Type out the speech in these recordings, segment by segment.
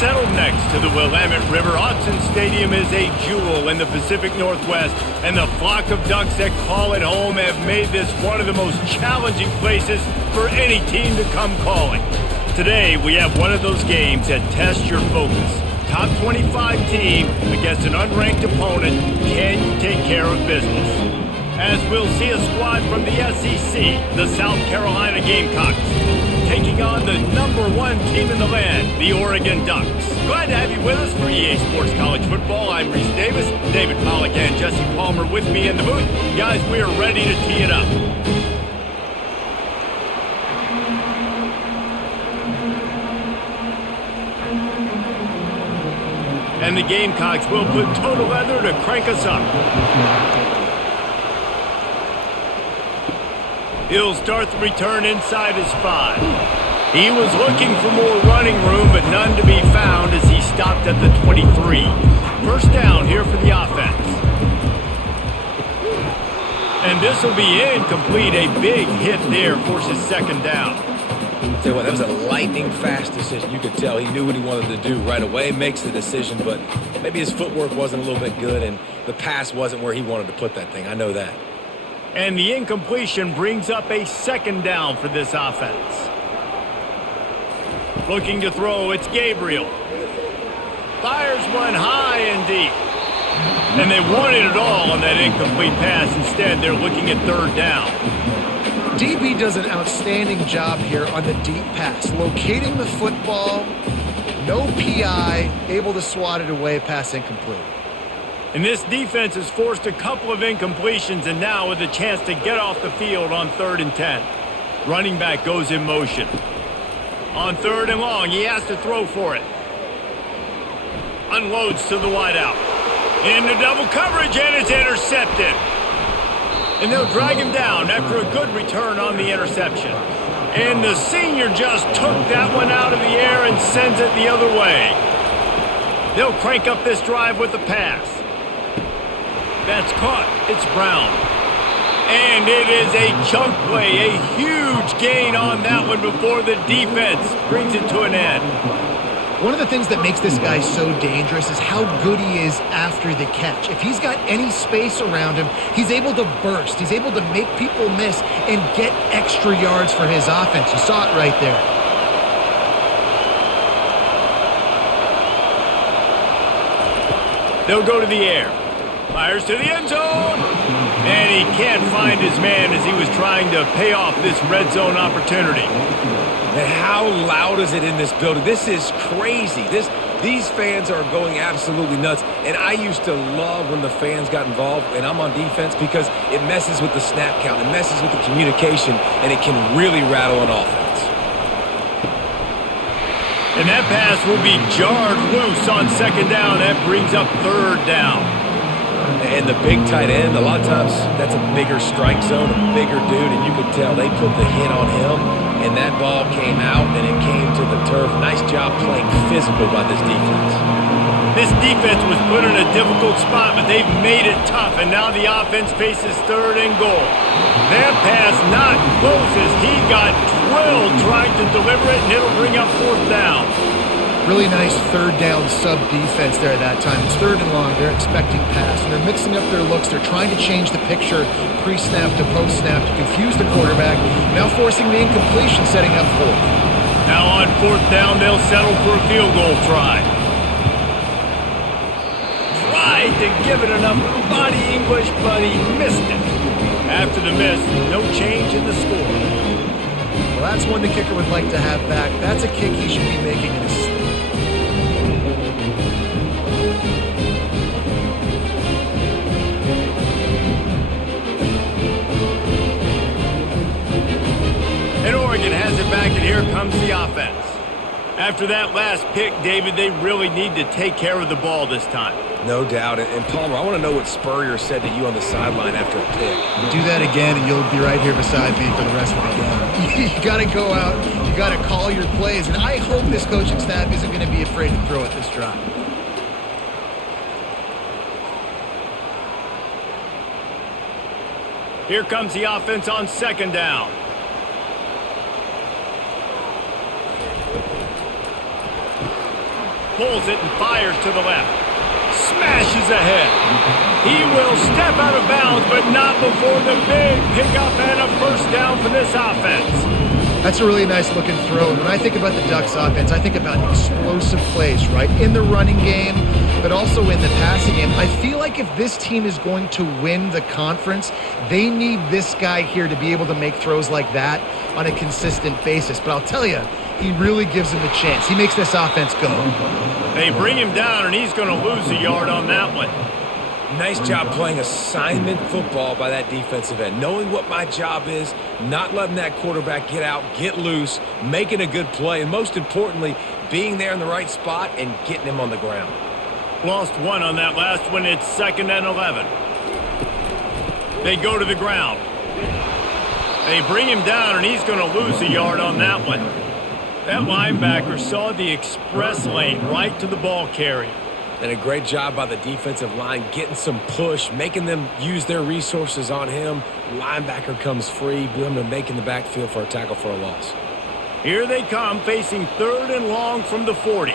Settled next to the Willamette River, Autzen Stadium is a jewel in the Pacific Northwest, and the flock of ducks that call it home have made this one of the most challenging places for any team to come calling. Today, we have one of those games that tests your focus. Top 25 team against an unranked opponent. Can you take care of business? As we'll see a squad from the SEC, the South Carolina Gamecocks, taking on the #1 team in the land, the Oregon Ducks. Glad to have you with us for EA Sports College Football. I'm Reese Davis, David Pollack and Jesse Palmer with me in the booth. Guys, we are ready to tee it up. And the Gamecocks will put total leather to crank us up. He'll start the return inside his 5. He was looking for more running room, but none to be found as he stopped at the 23. First down here for the offense. And this will be incomplete. A big hit there forces second down. Tell you what, that was a lightning-fast decision. You could tell he knew what he wanted to do right away, makes the decision, but maybe his footwork wasn't a little bit good, and the pass wasn't where he wanted to put that thing. I know that. And the incompletion brings up a second down for this offense. Looking to throw, it's Gabriel. Fires one high and deep. And they wanted it all on that incomplete pass. Instead, they're looking at third down. DB does an outstanding job here on the deep pass. Locating the football, no PI, able to swat it away, pass incomplete. And this defense has forced a couple of incompletions, and now with a chance to get off the field on 3rd and 10. Running back goes in motion. On 3rd and long, he has to throw for it. Unloads to the wideout. Into double coverage, and it's intercepted. And they'll drag him down after a good return on the interception. And the senior just took that one out of the air and sends it the other way. They'll crank up this drive with the pass. That's caught. It's Brown. And it is a chunk play, a huge gain on that one before the defense brings it to an end. One of the things that makes this guy so dangerous is how good he is after the catch. If he's got any space around him, he's able to burst. He's able to make people miss and get extra yards for his offense. You saw it right there. They'll go to the air. Fires to the end zone. And he can't find his man as he was trying to pay off this red zone opportunity. And how loud is it in this building? This is crazy. These fans are going absolutely nuts. And I used to love when the fans got involved, and I'm on defense, because it messes with the snap count. It messes with the communication, and it can really rattle an offense. And that pass will be jarred loose on second down. That brings up third down. And the big tight end, a lot of times that's a bigger strike zone, a bigger dude, and you could tell they put the hit on him, and that ball came out, and it came to the turf. Nice job playing physical by this defense. This defense was put in a difficult spot, but they've made it tough, and now the offense faces 3rd and goal. That pass not close as he got drilled trying to deliver it, and it'll bring up 4th down. Really nice 3rd down sub-defense there at that time. It's 3rd and long. They're expecting pass, and they're mixing up their looks. They're trying to change the picture pre-snap to post-snap to confuse the quarterback, now forcing the incompletion, setting up 4th. Now on 4th down, they'll settle for a field goal try. Tried to give it enough body English, but he missed it. After the miss, no change in the score. Well, that's one the kicker would like to have back. That's a kick he should be making in his sleep. And Oregon has it back, and here comes the offense. After that last pick, David, they really need to take care of the ball this time. No doubt. And Palmer, I want to know what Spurrier said to you on the sideline after a pick. Do that again, and you'll be right here beside me for the rest of the game. You got to go out. You got to call your plays. And I hope this coaching staff isn't going to be afraid to throw it this drive. Here comes the offense on second down. pulls it and fires to the left. Smashes ahead. He will step out of bounds, but not before the big pickup and a first down for this offense. That's a really nice looking throw. When I think about the Ducks offense, I think about explosive plays, right? In the running game, but also in the passing game. I feel like if this team is going to win the conference, they need this guy here to be able to make throws like that on a consistent basis. But I'll tell you, he really gives him a chance. He makes this offense go. They bring him down, and he's going to lose a yard on that one. Nice job playing assignment football by that defensive end. Knowing what my job is, not letting that quarterback get out, get loose, making a good play, and most importantly, being there in the right spot and getting him on the ground. Lost one on that last one. It's 2nd and 11. They go to the ground. They bring him down, and he's going to lose a yard on that one. That linebacker saw the express lane right to the ball carrier. And a great job by the defensive line getting some push, making them use their resources on him. Linebacker comes free, boom, and making the backfield for a tackle for a loss. Here they come, facing 3rd and long from the 40.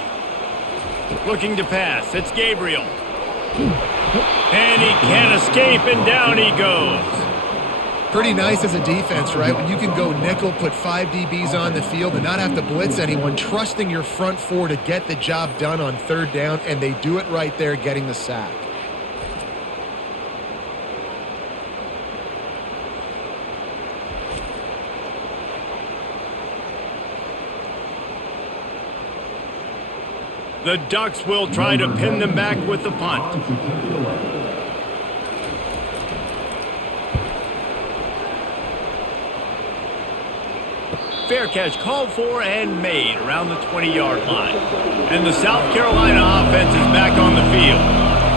Looking to pass. It's Gabriel. And he can't escape, and down he goes. Pretty nice as a defense, right? When you can go nickel, put 5 DBs on the field and not have to blitz anyone, trusting your front four to get the job done on 3rd down, and they do it right there, getting the sack. The Ducks will try to pin them back with the punt. Fair catch called for and made around the 20-yard line. And the South Carolina offense is back on the field.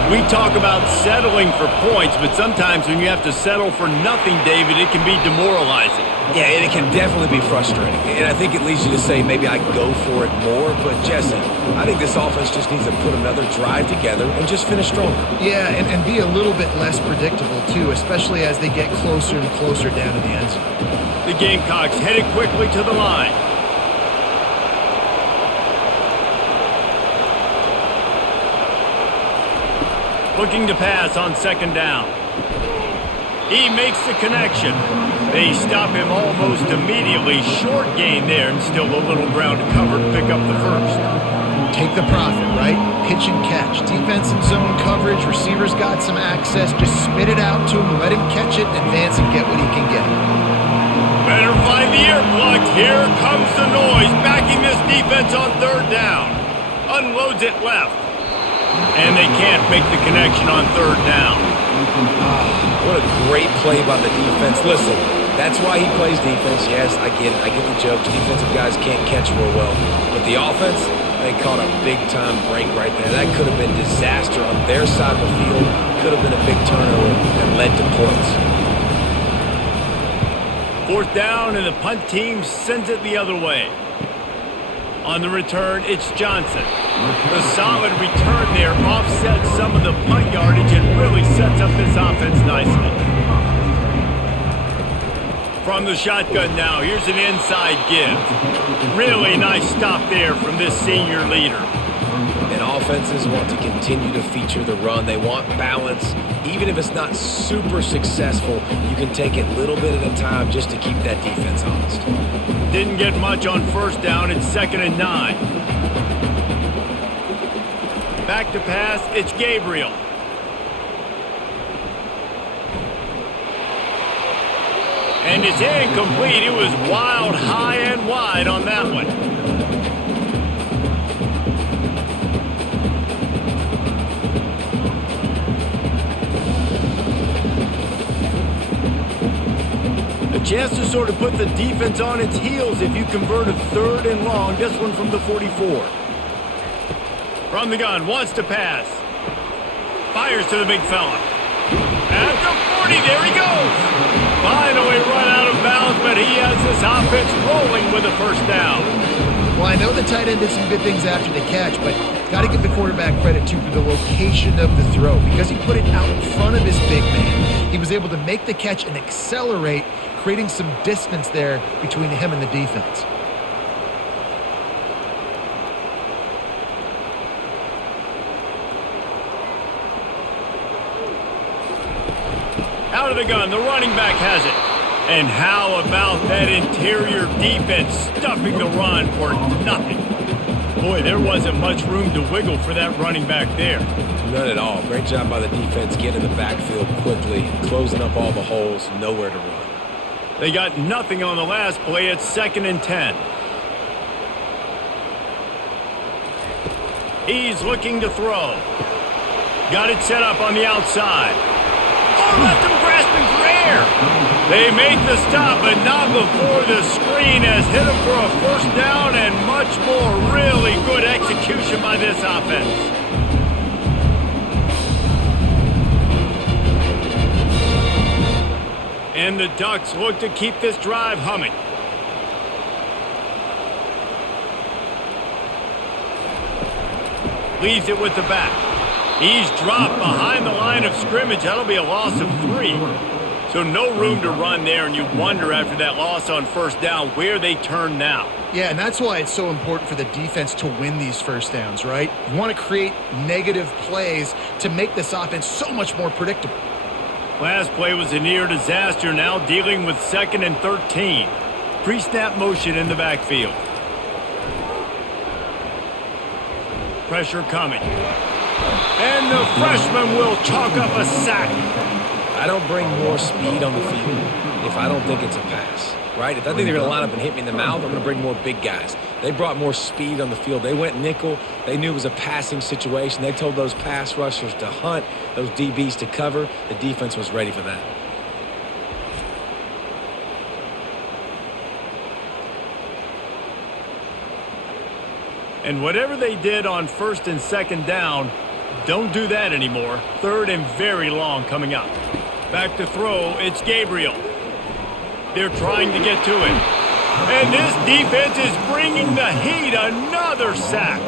We talk about settling for points, but sometimes when you have to settle for nothing, David, it can be demoralizing. Yeah, and it can definitely be frustrating. And I think it leads you to say maybe I go for it more. But, Jesse, I think this offense just needs to put another drive together and just finish stronger. Yeah, and be a little bit less predictable, too, especially as they get closer and closer down to the end zone. The Gamecocks headed quickly to the line. Looking to pass on 2nd down. He makes the connection. They stop him almost immediately. Short gain there, and still a little ground to cover to pick up the first. Take the profit, right? Pitch and catch. Defense and zone coverage. Receivers got some access. Just spit it out to him. Let him catch it, advance, and get what he can get. Better find the earplugs. Here comes the noise. Backing this defense on 3rd down. Unloads it left. And they can't make the connection on 3rd down. What a great play by the defense. Listen, that's why he plays defense. Yes, I get it. I get the jokes. Defensive guys can't catch real well. But the offense, they caught a big-time break right there. That could have been disaster on their side of the field. Could have been a big turnover that led to points. 4th down, and the punt team sends it the other way. On the return, it's Johnson. The solid return there offsets some of the punt yardage and really sets up this offense nicely. From the shotgun now, here's an inside give. Really nice stop there from this senior leader. And offenses want to continue to feature the run. They want balance. Even if it's not super successful, you can take it little bit at a time just to keep that defense honest. Didn't get much on 1st down. It's 2nd and 9. Back to pass. It's Gabriel. And it's incomplete. It was wild, high and wide on that one. A chance to sort of put the defense on its heels if you convert a 3rd and long. This one from the 44. From the gun, wants to pass. Fires to the big fella. At the 40, there he goes. Finally run out of bounds, but he has this offense rolling with a 1st down. Well, I know the tight end did some good things after the catch, but got to give the quarterback credit, too, for the location of the throw. Because he put it out in front of his big man, he was able to make the catch and accelerate, creating some distance there between him and the defense. Out of the gun, the running back has it. And how about that interior defense stuffing the run for nothing? Boy, there wasn't much room to wiggle for that running back there. None at all. Great job by the defense getting in the backfield quickly, closing up all the holes, nowhere to run. They got nothing on the last play. It's 2nd and 10. He's looking to throw. Got it set up on the outside. Oh, left him grasping for air. They make the stop, but not before the screen has hit him for a first down and much more. Really good execution by this offense. And the Ducks look to keep this drive humming. Leaves it with the back. He's dropped behind the line of scrimmage. That'll be a loss of 3. So no room to run there, and you wonder after that loss on first down where they turn now. Yeah, and that's why it's so important for the defense to win these first downs, right? You want to create negative plays to make this offense so much more predictable. Last play was a near disaster, now dealing with 2nd and 13. Pre-snap motion in the backfield. Pressure coming. And the freshman will chalk up a sack. I don't bring more speed on the field if I don't think it's a pass, right? If I think they're going to line up and hit me in the mouth, I'm going to bring more big guys. They brought more speed on the field. They went nickel. They knew it was a passing situation. They told those pass rushers to hunt, those DBs to cover. The defense was ready for that. And whatever they did on 1st and 2nd down, don't do that anymore. 3rd and very long coming up. Back to throw, it's Gabriel. They're trying to get to it. And this defense is bringing the heat. Another sack.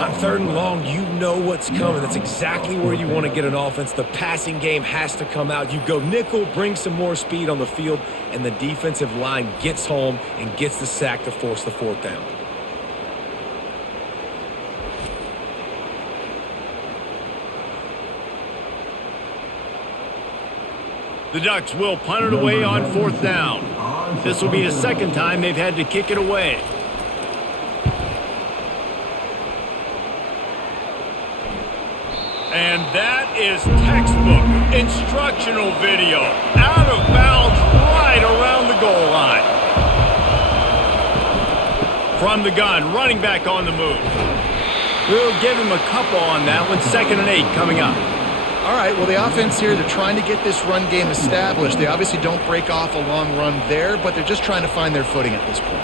On 3rd and long, you know what's coming. That's exactly where you want to get an offense. The passing game has to come out. You go nickel, bring some more speed on the field, and the defensive line gets home and gets the sack to force the 4th down. The Ducks will punt it away on 4th down. This will be the 2nd time they've had to kick it away. And that is textbook instructional video. Out of bounds right around the goal line. From the gun, running back on the move. We'll give him a couple on that one. 2nd and 8 coming up. All right, well, the offense here, they're trying to get this run game established. They obviously don't break off a long run there, but they're just trying to find their footing at this point.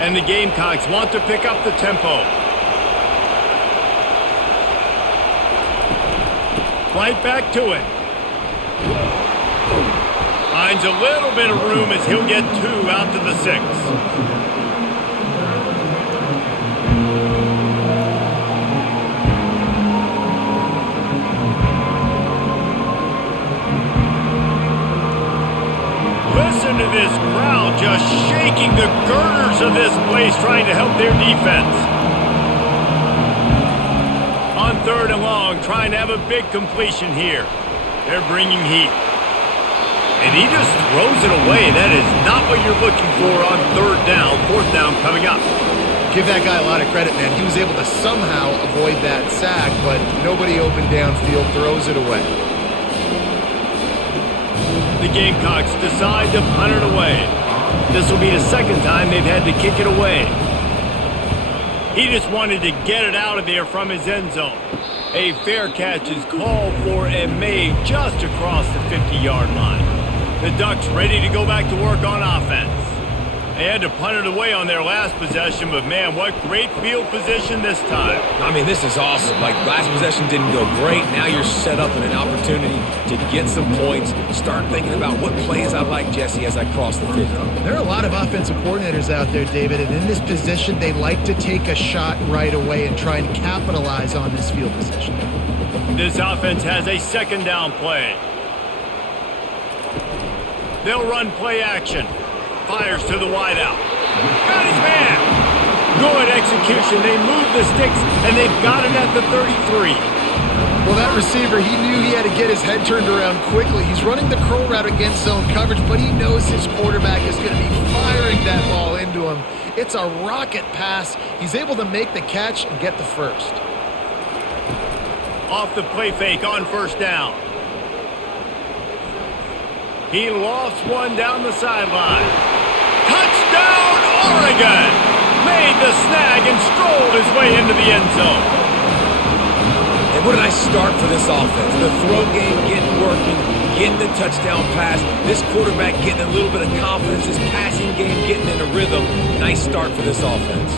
And the Gamecocks want to pick up the tempo. Right back to it. Finds a little bit of room as he'll get 2 out to the 6. Listen to this crowd just shaking the girders of this place trying to help their defense. On 3rd and long, trying to have a big completion here. They're bringing heat. And he just throws it away. That is not what you're looking for on 3rd down. 4th down coming up. Give that guy a lot of credit, man. He was able to somehow avoid that sack, but nobody open downfield, throws it away. The Gamecocks decide to punt it away. This will be the 2nd time they've had to kick it away. He just wanted to get it out of there from his end zone. A fair catch is called for and made just across the 50-yard line. The Ducks ready to go back to work on offense. They had to punt it away on their last possession, but man, what great field position this time. I mean, this is awesome. Like, last possession didn't go great. Now you're set up in an opportunity to get some points. Start thinking about what plays I like, Jesse, as I cross the 50. There are a lot of offensive coordinators out there, David, and in this position, they like to take a shot right away and try and capitalize on this field position. This offense has a 2nd down play. They'll run play action. Fires to the wideout. Got his man. Good execution. They move the sticks, and they've got it at the 33. Well, that receiver, he knew he had to get his head turned around quickly. He's running the curl route against zone coverage, but he knows his quarterback is going to be firing that ball into him. It's a rocket pass. He's able to make the catch and get the first. Off the play fake on first down. He lofts one down the sideline. Touchdown, Oregon! Made the snag and strolled his way into the end zone. And what did I start for this offense? The throw game getting working, getting the touchdown pass. This quarterback getting a little bit of confidence. This passing game getting in a rhythm. Nice start for this offense.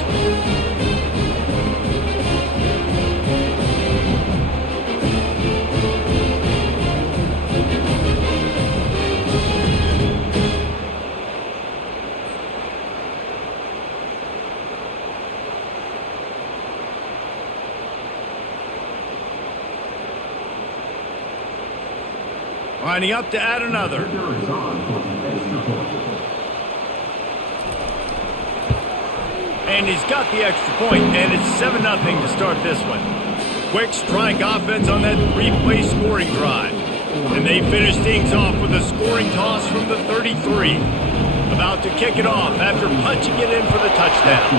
Lining up to add another. And he's got the extra point, and it's 7-0 to start this one. Quick strike offense on that 3-play scoring drive. And they finish things off with a scoring toss from the 33. About to kick it off after punching it in for the touchdown.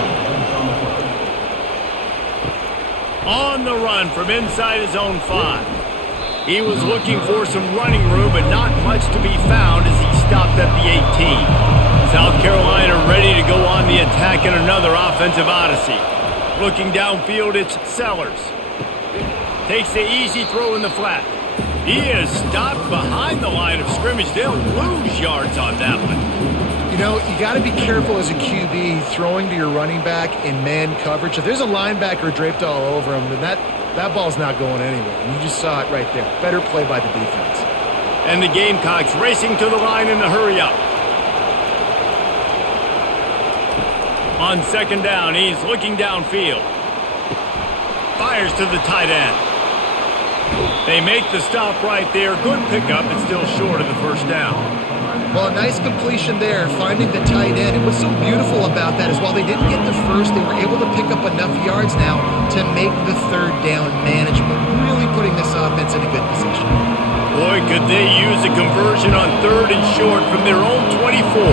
On the run from inside his own 5. He was looking for some running room, but not much to be found as he stopped at the 18. South Carolina ready to go on the attack in another offensive odyssey. Looking downfield, it's Sellers. Takes the easy throw in the flat. He is stopped behind the line of scrimmage. They'll lose yards on that one. You know, you got to be careful as a QB throwing to your running back in man coverage. If there's a linebacker draped all over him, then that ball's not going anywhere. And you just saw it right there. Better play by the defense. And the Gamecocks racing to the line in the hurry up. On second down, he's looking downfield. Fires to the tight end. They make the stop right there. Good pickup, but still short of the first down. Well, a nice completion there, finding the tight end. And what's so beautiful about that is while they didn't get the first, they were able to pick up enough yards now to make the third down manageable, really putting this offense in a good position. Boy, could they use a conversion on third and short from their own 24.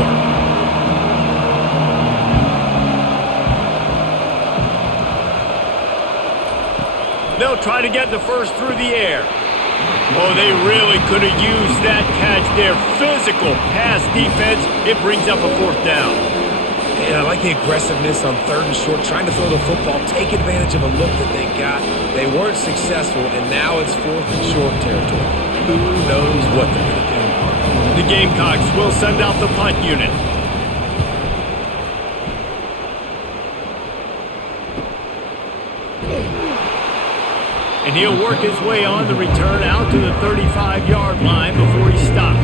They'll try to get the first through the air. Oh, they really could have used that catch there. Physical pass defense. It brings up a fourth down. And I like the aggressiveness on third and short, trying to throw the football, take advantage of a look that they got. They weren't successful, and now it's fourth and short territory. Who knows what they're going to do? The Gamecocks will send out the punt unit. And he'll work his way on the return out to the 35-yard line before he stopped.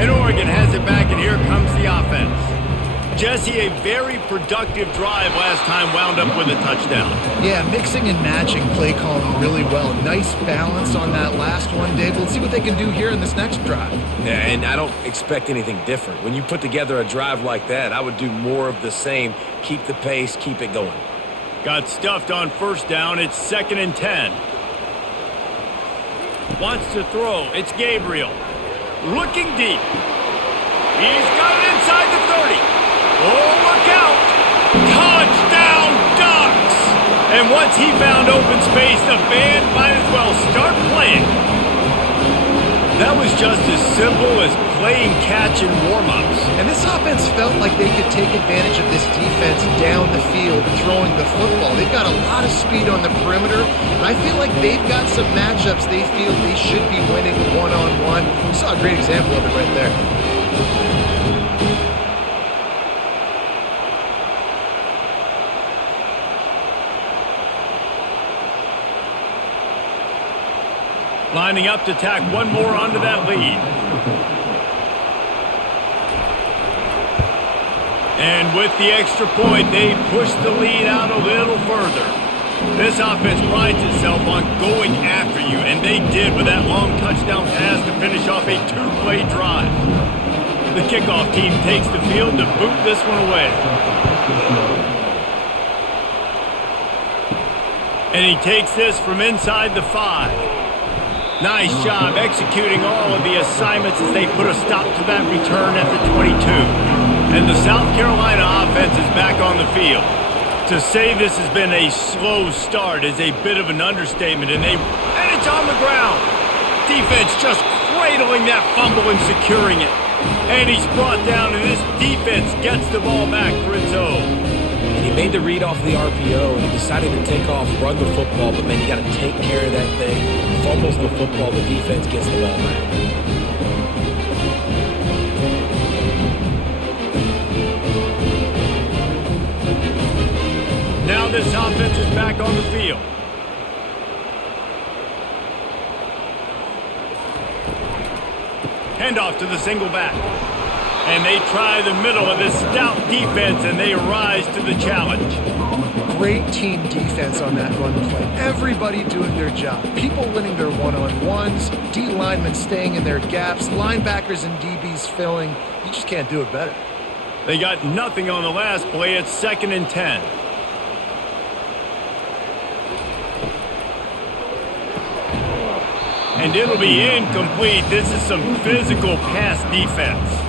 And Oregon has it back, and here comes the offense. Jesse, a very productive drive last time, wound up with a touchdown. Yeah, mixing and matching play calling really well. Nice balance on that last one, Dave. Let's see what they can do here in this next drive. Yeah, and I don't expect anything different. When you put together a drive like that, I would do more of the same. Keep the pace, keep it going. Got stuffed on first down. It's 2nd and 10. Wants to throw. It's Gabriel. Looking deep. He's got it inside the 30. Oh, look out. Touchdown, Ducks. And once he found open space, the band might as well start playing. That was just as simple as playing catch in warm-ups. And this offense felt like they could take advantage of this defense down the field throwing the football. They've got a lot of speed on the perimeter, and I feel like they've got some matchups they feel they should be winning one-on-one. We saw a great example of it right there. Lining up to tack one more onto that lead. And with the extra point, they push the lead out a little further. This offense prides itself on going after you, and they did with that long touchdown pass to finish off a 2-play drive. The kickoff team takes the field to boot this one away. And he takes this from inside the 5. Nice job executing all of the assignments as they put a stop to that return at the 22. And the South Carolina offense is back on the field. To say this has been a slow start is a bit of an understatement, and it's on the ground. Defense just cradling that fumble and securing it. And he's brought down, and this defense gets the ball back for its own. And he made the read off the RPO, and he decided to take off, run the football, but man, you got to take care of that thing. Fumbles the football, the defense gets the ball back. Now this offense is back on the field. Handoff to the single back. And they try the middle of this stout defense, and they rise to the challenge. Great team defense on that run play. Everybody doing their job. People winning their one-on-ones, D linemen staying in their gaps, linebackers and DBs filling. You just can't do it better. They got nothing on the last play. It's 2nd and 10. And it'll be incomplete. This is some physical pass defense.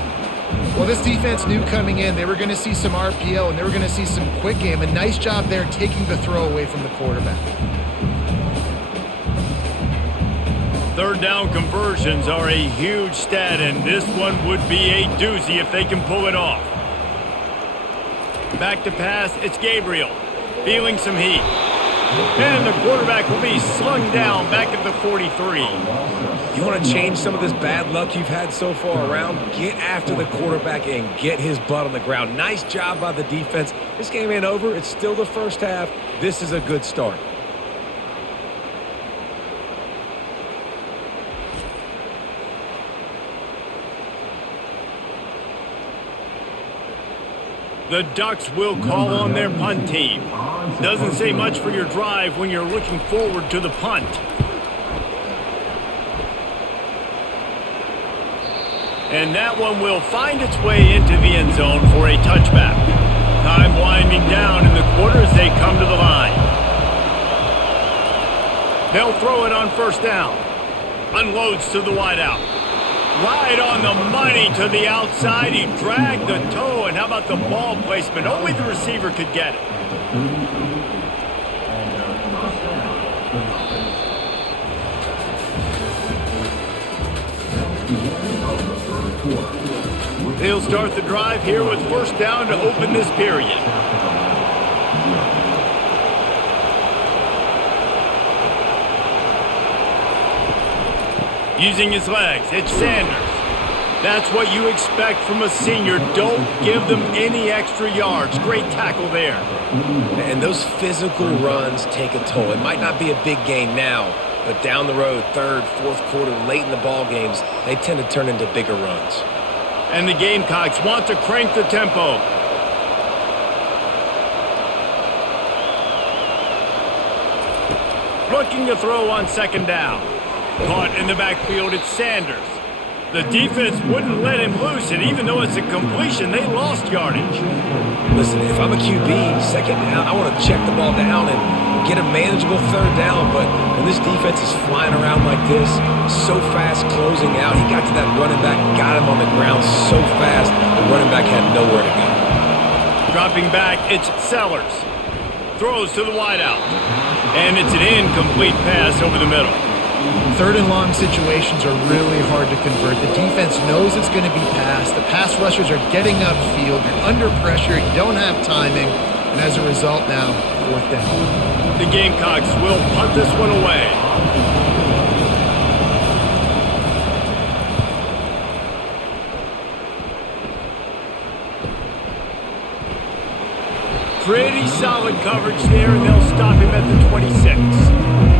Well, this defense knew coming in they were going to see some RPO and they were going to see some quick game. A nice job there taking the throw away from the quarterback. Third down conversions are a huge stat, and this one would be a doozy if they can pull it off. Back to pass, it's Gabriel, feeling some heat. And the quarterback will be slung down back at the 43. You want to change some of this bad luck you've had so far around? Get after the quarterback and get his butt on the ground. Nice job by the defense. This game ain't over. It's still the first half. This is a good start. The Ducks will call on their punt team. Doesn't say much for your drive when you're looking forward to the punt. And that one will find its way into the end zone for a touchback. Time winding down in the quarter as they come to the line. They'll throw it on first down. Unloads to the wideout. Right on the money to the outside. He dragged the toe, and how about the ball placement? Only the receiver could get it. They'll start the drive here with first down to open this period. Using his legs, it's Sanders. That's what you expect from a senior. Don't give them any extra yards. Great tackle there. And those physical runs take a toll. It might not be a big gain now, but down the road, third, fourth quarter, late in the ball games, they tend to turn into bigger runs. And the Gamecocks want to crank the tempo. Looking to throw on second down. Caught in the backfield, it's Sanders. The defense wouldn't let him loose, and even though it's a completion, they lost yardage. Listen, if I'm a QB, second down, I want to check the ball down and get a manageable third down, but when this defense is flying around like this, so fast closing out, he got to that running back, got him on the ground so fast, the running back had nowhere to go. Dropping back, it's Sellers. Throws to the wideout. And it's an incomplete pass over the middle. Third and long situations are really hard to convert. The defense knows it's going to be passed. The pass rushers are getting upfield. You're under pressure. You don't have timing. And as a result now, fourth down. The Gamecocks will punt this one away. Pretty solid coverage there, and they'll stop him at the 26.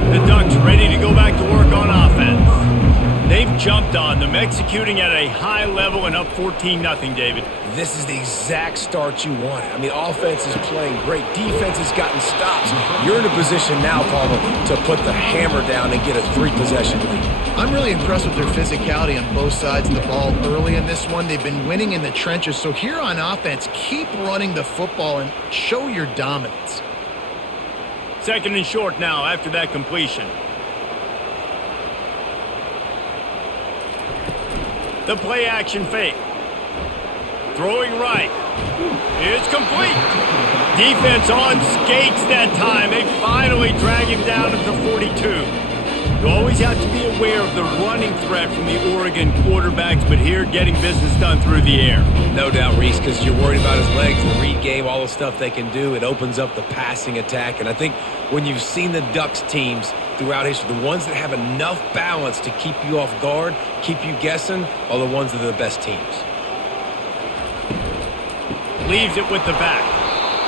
The Ducks ready to go back to work on offense. They've jumped on them, executing at a high level and up 14-0, David. This is the exact start you wanted. I mean, offense is playing great. Defense has gotten stops. You're in a position now, Palmer, to put the hammer down and get a 3-possession lead. I'm really impressed with their physicality on both sides of the ball early in this one. They've been winning in the trenches. So here on offense, keep running the football and show your dominance. 2nd and short now after that completion. The play action fake. Throwing right. It's complete. Defense on skates that time. They finally drag him down at the 42. You always have to be aware of the running threat from the Oregon quarterbacks, but here getting business done through the air. No doubt, Reese, because you're worried about his legs, the read game, all the stuff they can do. It opens up the passing attack. And I think when you've seen the Ducks teams throughout history, the ones that have enough balance to keep you off guard, keep you guessing, are the ones that are the best teams. Leaves it with the back.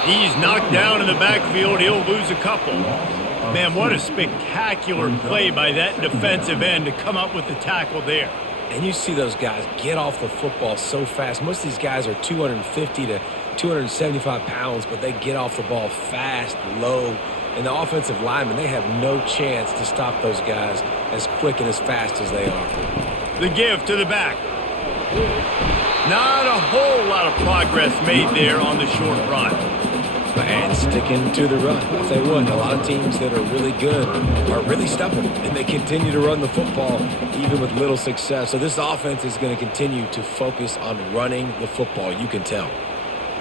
He's knocked down in the backfield. He'll lose a couple. Man, what a spectacular play by that defensive end to come up with the tackle there. And you see those guys get off the football so fast. Most of these guys are 250 to 275 pounds, but they get off the ball fast, low. And the offensive linemen, they have no chance to stop those guys as quick and as fast as they are. The give to the back. Not a whole lot of progress made there on the short run. And sticking to the run. I'll tell you what, a lot of teams that are really good are really stubborn, and they continue to run the football even with little success. So this offense is going to continue to focus on running the football, you can tell.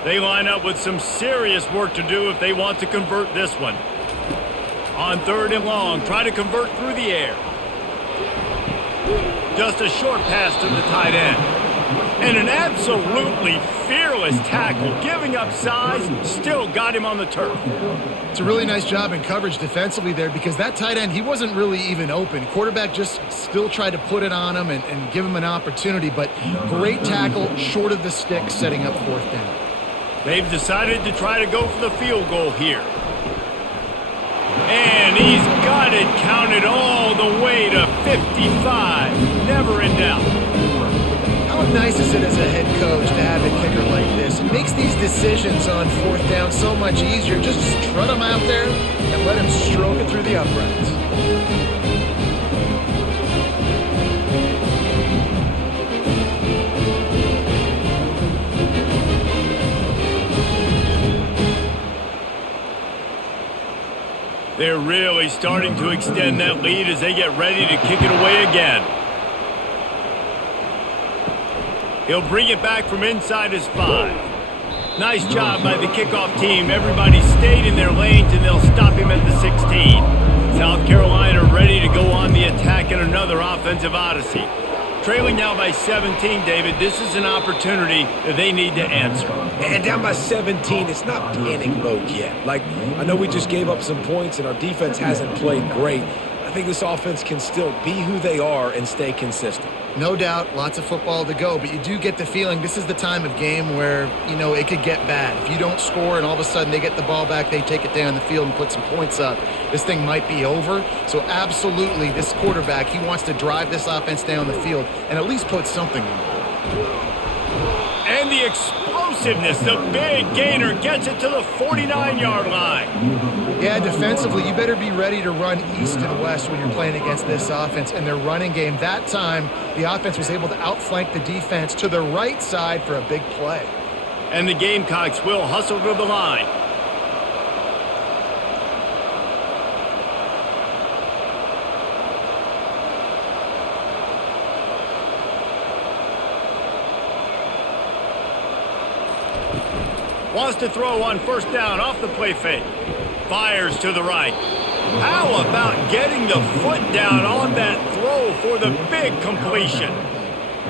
They line up with some serious work to do if they want to convert this one. On 3rd and long, try to convert through the air. Just a short pass to the tight end. And an absolutely fearless tackle, giving up size, still got him on the turf. It's a really nice job in coverage defensively there because that tight end, he wasn't really even open. Quarterback just still tried to put it on him and give him an opportunity, but great tackle, short of the stick, setting up 4th down. They've decided to try to go for the field goal here. And he's got it counted all the way to 55. Never in doubt. How nice is it as a head coach to have a kicker like this? It makes these decisions on 4th down so much easier. Just strut him out there and let him stroke it through the uprights. They're really starting to extend that lead as they get ready to kick it away again. He'll bring it back from inside his 5. Nice job by the kickoff team. Everybody stayed in their lanes, and they'll stop him at the 16. South Carolina ready to go on the attack in another offensive odyssey. Trailing now by 17, David. This is an opportunity that they need to answer. And down by 17, it's not panic mode yet. Like, I know we just gave up some points, and our defense hasn't played great. I think this offense can still be who they are and stay consistent. No doubt, lots of football to go, but you do get the feeling this is the time of game where, you know, it could get bad. If you don't score and all of a sudden they get the ball back, they take it down the field and put some points up, this thing might be over. So absolutely, this quarterback, he wants to drive this offense down the field and at least put something on the board. And the explosiveness, the big gainer gets it to the 49-yard line. Yeah, defensively, you better be ready to run east and west when you're playing against this offense. And their running game, that time, the offense was able to outflank the defense to the right side for a big play. And the Gamecocks will hustle to the line. Wants to throw on 1st down off the play fake. Fires to the right. How about getting the foot down on that throw for the big completion?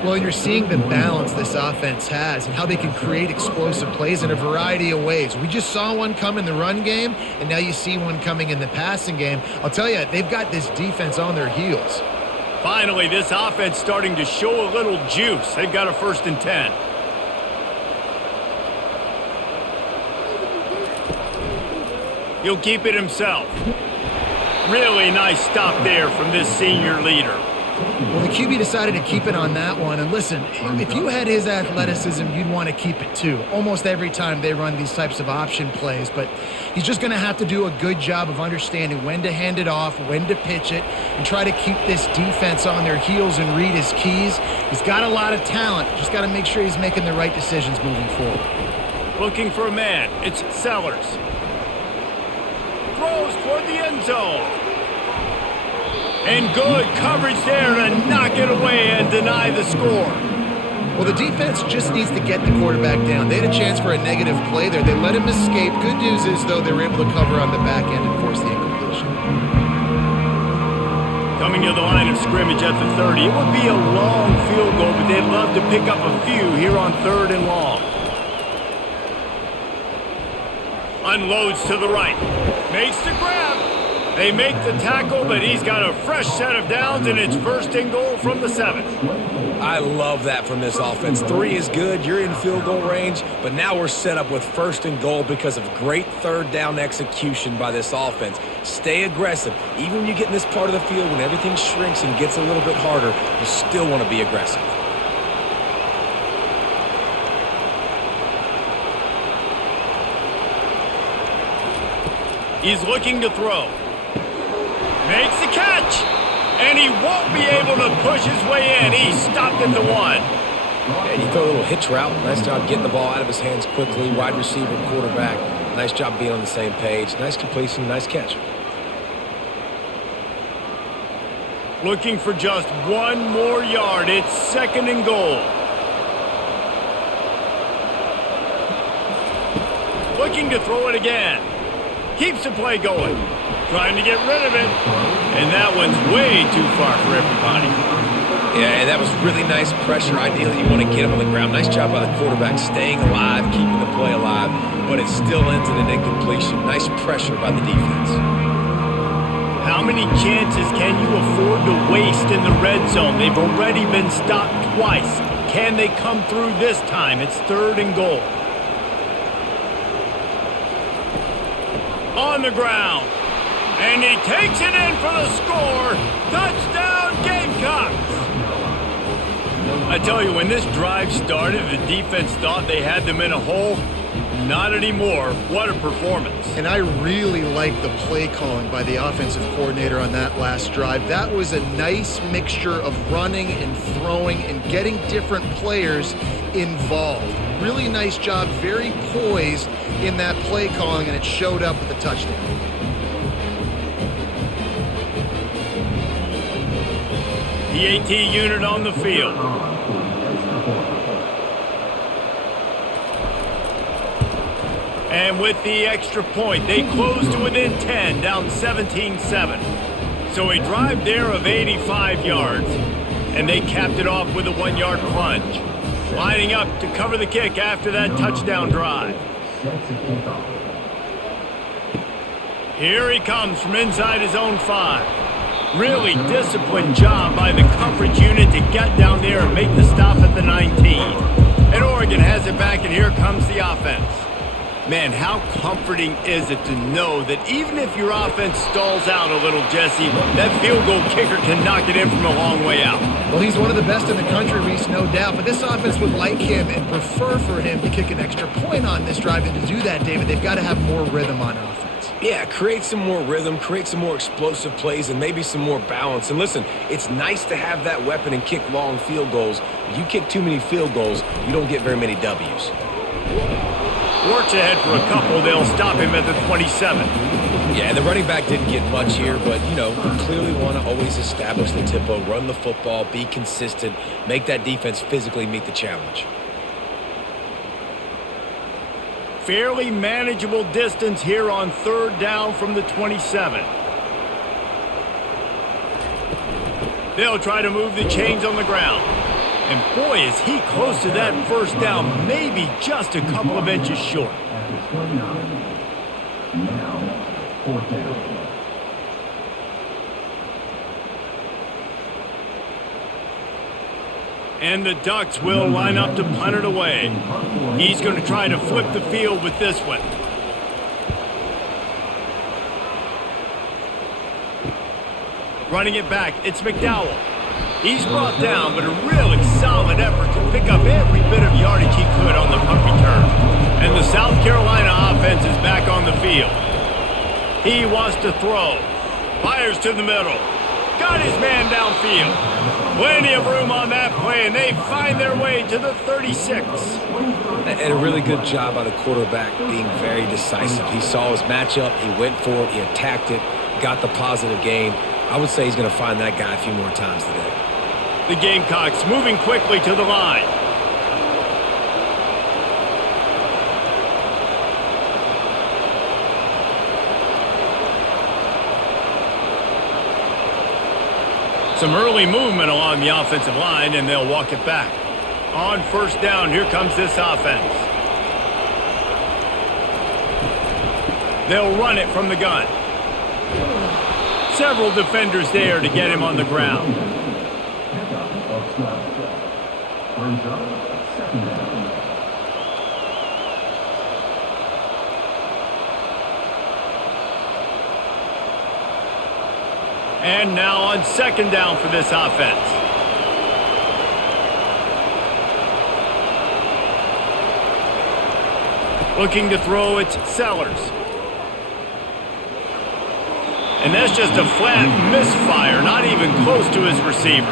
Well, you're seeing the balance this offense has and how they can create explosive plays in a variety of ways. We just saw one come in the run game, and now you see one coming in the passing game. I'll tell you, they've got this defense on their heels. Finally, this offense starting to show a little juice. They've got a 1st and 10. He'll keep it himself. Really nice stop there from this senior leader. Well, the QB decided to keep it on that one. And listen, if you had his athleticism, you'd want to keep it too. Almost every time they run these types of option plays. But he's just going to have to do a good job of understanding when to hand it off, when to pitch it, and try to keep this defense on their heels and read his keys. He's got a lot of talent. Just got to make sure he's making the right decisions moving forward. Looking for a man. It's Sellers. throws toward the end zone. And good coverage there to knock it away and deny the score. Well, the defense just needs to get the quarterback down. They had a chance for a negative play there. They let him escape. Good news is, though, they were able to cover on the back end and force the incompletion. Coming to the line of scrimmage at the 30. It would be a long field goal, but they'd love to pick up a few here on 3rd and long. Unloads to the right. Makes the grab. They make the tackle, but he's got a fresh set of downs, and it's 1st and goal from the 7. I love that from this offense. 3 is good. You're in field goal range, but now we're set up with 1st and goal because of great 3rd down execution by this offense. Stay aggressive. Even when you get in this part of the field, when everything shrinks and gets a little bit harder, you still want to be aggressive. He's looking to throw. Makes the catch. And he won't be able to push his way in. He stopped at the 1. And you throw a little hitch route. Nice job getting the ball out of his hands quickly. Wide receiver, quarterback. Nice job being on the same page. Nice completion, nice catch. Looking for just 1 more yard. It's 2nd and goal. Looking to throw it again. Keeps the play going. Trying to get rid of it. And that one's way too far for everybody. Yeah, and that was really nice pressure. Ideally, you want to get him on the ground. Nice job by the quarterback staying alive, keeping the play alive, but it still ends in an incompletion. Nice pressure by the defense. How many chances can you afford to waste in the red zone? They've already been stopped twice. Can they come through this time? It's 3rd and goal. On the ground. And he takes it in for the score. Touchdown, Gamecocks! I tell you, when this drive started, the defense thought they had them in a hole. Not anymore. What a performance. And I really like the play calling by the offensive coordinator on that last drive. That was a nice mixture of running and throwing and getting different players involved. Really nice job, very poised in that play calling, and it showed up with a touchdown. The AT unit on the field. And with the extra point, they close to within 10, down 17-7. So a drive there of 85 yards. And they capped it off with a 1-yard plunge. Lining up to cover the kick after that touchdown drive. Here he comes from inside his own 5. Really disciplined job by the coverage unit to get down there and make the stop at the 19. And Oregon has it back, and here comes the offense. Man, how comforting is it to know that even if your offense stalls out a little, Jesse, that field goal kicker can knock it in from a long way out. Well, he's one of the best in the country, Reese, no doubt. But this offense would like him and prefer for him to kick an extra point on this drive. And to do that, David, they've got to have more rhythm on offense. Yeah, create some more rhythm, create some more explosive plays, and maybe some more balance. And listen, it's nice to have that weapon and kick long field goals. If you kick too many field goals, you don't get very many W's. Works ahead for a couple. They'll stop him at the 27. Yeah, the running back didn't get much here, but, you know, you clearly want to always establish the tempo, run the football, be consistent, make that defense physically meet the challenge. Fairly manageable distance here on 3rd down from the 27. They'll try to move the chains on the ground. And boy, is he close to that 1st down, maybe just a couple of inches short. And the Ducks will line up to punt it away. He's going to try to flip the field with this one. Running it back, it's McDowell. He's brought down, but a really solid effort to pick up every bit of yardage he could on the punt return. And the South Carolina offense is back on the field. He wants to throw. Fires to the middle. got his man downfield. Plenty of room on that play, and they find their way to the 36. And a really good job by the quarterback being very decisive. He saw his matchup, he went for it, he attacked it, got the positive gain. I would say he's going to find that guy a few more times today. The Gamecocks moving quickly to the line. Some early movement along the offensive line, and they'll walk it back. On first down, here comes this offense. They'll run it from the gun. Several defenders there to get him on the ground. And now on second down for this offense. Looking to throw, it's Sellers. And that's just a flat misfire, not even close to his receiver.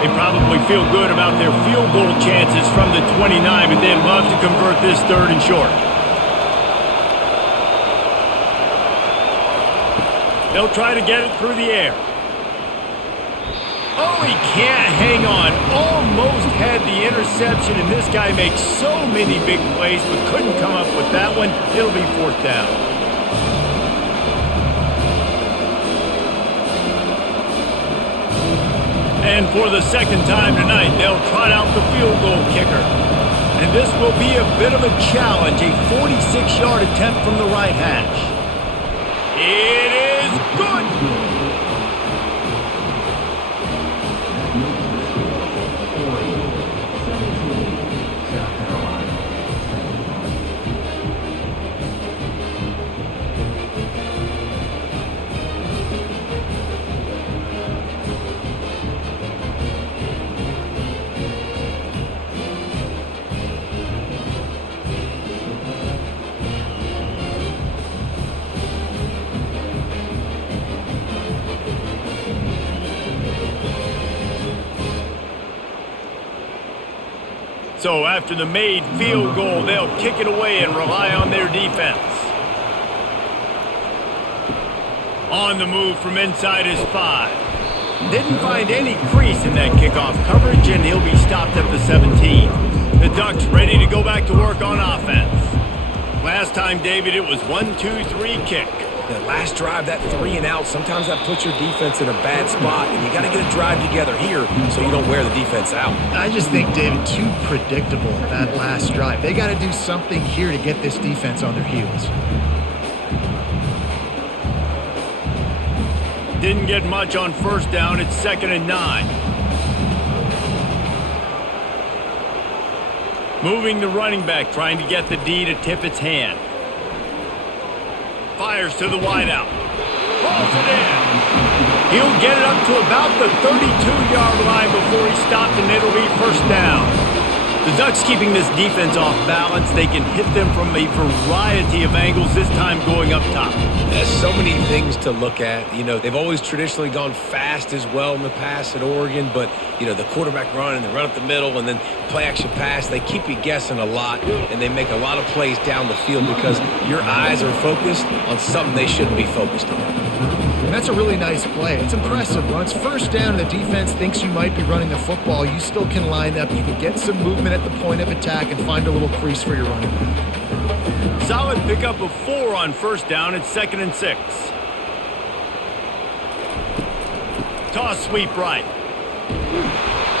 They probably feel good about their field goal chances from the 29, but they'd love to convert this third and short. They'll try to get it through the air. Oh, he can't hang on. Almost had the interception, and this guy makes so many big plays, but couldn't come up with that one. It'll be fourth down. And for the second time tonight, they'll trot out the field goal kicker. And this will be a bit of a challenge, a 46-yard attempt from the right hash. It is good. So after the made field goal, they'll kick it away and rely on their defense. On the move from inside his 5. Didn't find any crease in that kickoff coverage, and he'll be stopped at the 17. The Ducks ready to go back to work on offense. Last time, David, it was 1-2-3 kick. That last drive, that 3 and out, sometimes that puts your defense in a bad spot, and you got to get a drive together here so you don't wear the defense out. I just think, David, too predictable that last drive. They got to do something here to get this defense on their heels. Didn't get much on first down. It's 2nd and 9. Moving the running back, trying to get the D to tip its hand. Fires to the wideout. Pulls it in. He'll get it up to about the 32-yard line before he's stopped, and it'll be first down. The Ducks keeping this defense off balance. They can hit them from a variety of angles, this time going up top. There's so many things to look at. You know, they've always traditionally gone fast as well in the past at Oregon, but, you know, the quarterback run and the run up the middle and then play action pass, they keep you guessing a lot, and they make a lot of plays down the field because your eyes are focused on something they shouldn't be focused on. And that's a really nice play. It's impressive. When it's first down and the defense thinks you might be running the football, you still can line up. You can get some movement at the point of attack and find a little crease for your running back. Solid pickup of 4 on first down. It's 2nd and 6. Toss sweep right.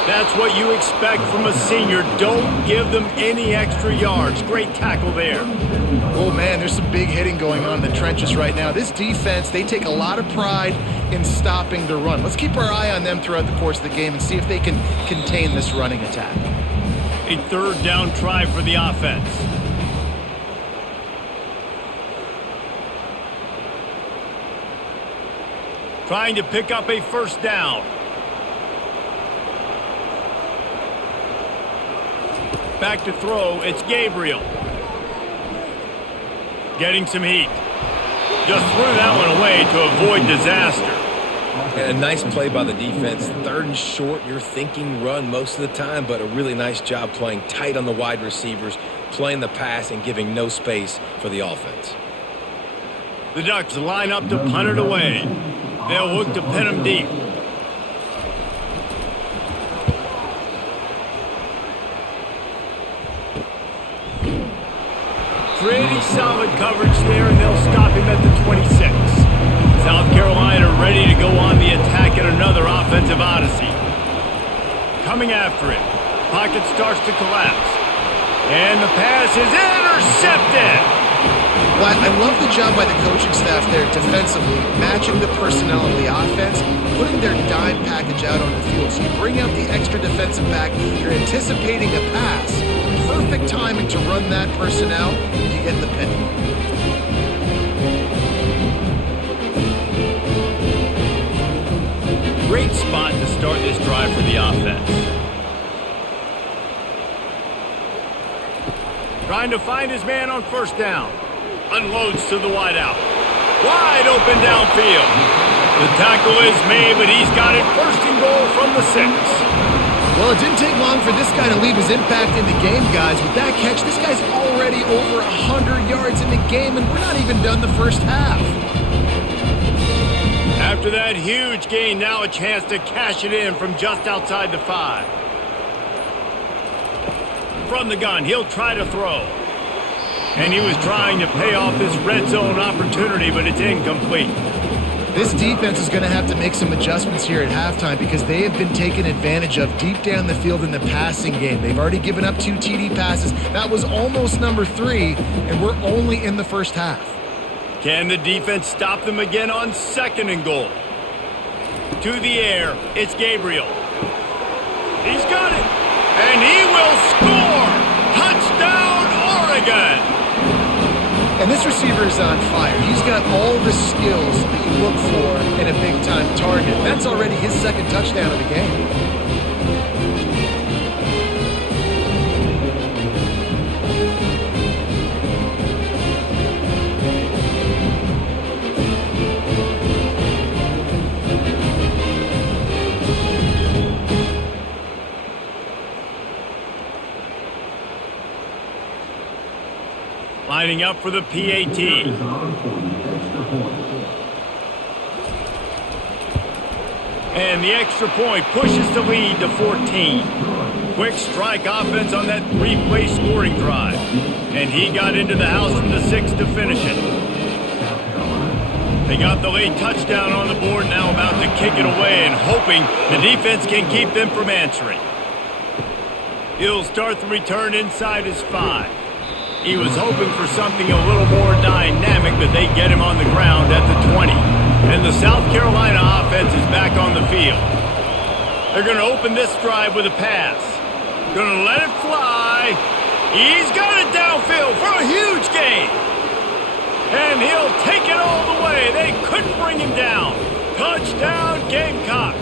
That's what you expect from a senior. Don't give them any extra yards. Great tackle there. Oh, man, there's some big hitting going on in the trenches right now. This defense, they take a lot of pride in stopping the run. Let's keep our eye on them throughout the course of the game and see if they can contain this running attack. A third down try for the offense. Trying to pick up a first down. Back to throw, it's Gabriel. Getting some heat. Just threw that one away to avoid disaster. And a nice play by the defense. 3rd and short, you're thinking run most of the time, but a really nice job playing tight on the wide receivers, playing the pass and giving no space for the offense. The Ducks line up to punt it away. They'll look to pin him deep. Pretty solid coverage there, and they'll stop him at the 26. South Carolina ready to go on the attack at another offensive odyssey. Coming after it. Pocket starts to collapse. And the pass is intercepted. Well, I love the job by the coaching staff there defensively, matching the personnel of the offense, putting their dime package out on the field. So you bring out the extra defensive back, you're anticipating a pass. Perfect timing to run that personnel, and you get the pick. Great spot to start this drive for the offense. Trying to find his man on 1st down. Unloads to the wideout. Wide open downfield. The tackle is made, but he's got it 1st and goal from the 6. Well, it didn't take long for this guy to leave his impact in the game, guys. With that catch, this guy's already over 100 yards in the game, and we're not even done the 1st half. After that huge gain, now a chance to cash it in from just outside the 5. From the gun, he'll try to throw. And he was trying to pay off this red zone opportunity, but it's incomplete. This defense is going to have to make some adjustments here at halftime because they have been taken advantage of deep down the field in the passing game. They've already given up 2 TD passes. That was almost number 3, and we're only in the 1st half. Can the defense stop them again on 2nd and goal? To the air, it's Gabriel. He's got it, and he will score! Touchdown, Oregon! And this receiver is on fire. He's got all the skills that you look for in a big-time target. That's already his 2nd touchdown of the game. Lining up for the PAT. And the extra point pushes the lead to 14. Quick strike offense on that 3-play scoring drive. And he got into the house from the 6 to finish it. They got the late touchdown on the board, now about to kick it away and hoping the defense can keep them from answering. He'll start the return inside his 5. He was hoping for something a little more dynamic, but they get him on the ground at the 20. And the South Carolina offense is back on the field. They're going to open this drive with a pass. Going to let it fly. He's got it downfield for a huge gain. And he'll take it all the way. They couldn't bring him down. Touchdown, Gamecocks.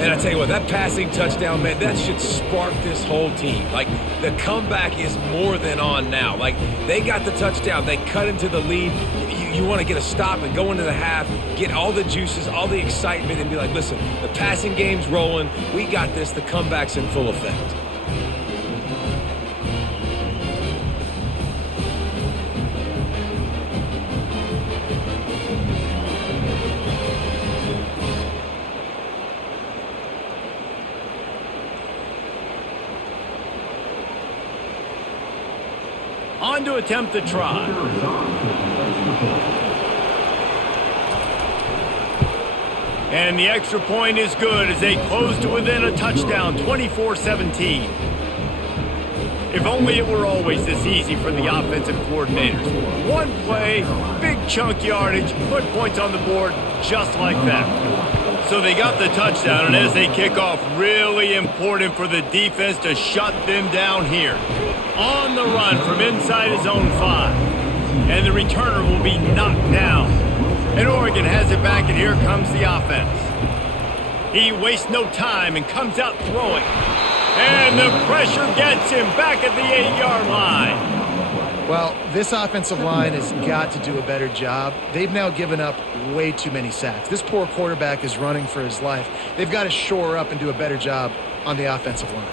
And I tell you what, that passing touchdown, man, that should spark this whole team. Like, the comeback is more than on now. Like, they got the touchdown. They cut into the lead. You want to get a stop and go into the half, get all the juices, all the excitement, and be like, listen, the passing game's rolling. We got this. The comeback's in full effect. On to attempt the try. And the extra point is good as they close to within a touchdown, 24-17. If only it were always this easy for the offensive coordinators. One play, big chunk yardage, put points on the board just like that. So they got the touchdown, and as they kick off, really important for the defense to shut them down here. On the run from inside his own 5. And the returner will be knocked down. And Oregon has it back, and here comes the offense. He wastes no time and comes out throwing. And the pressure gets him back at the 8-yard line. Well, this offensive line has got to do a better job. They've now given up way too many sacks. This poor quarterback is running for his life. They've got to shore up and do a better job on the offensive line.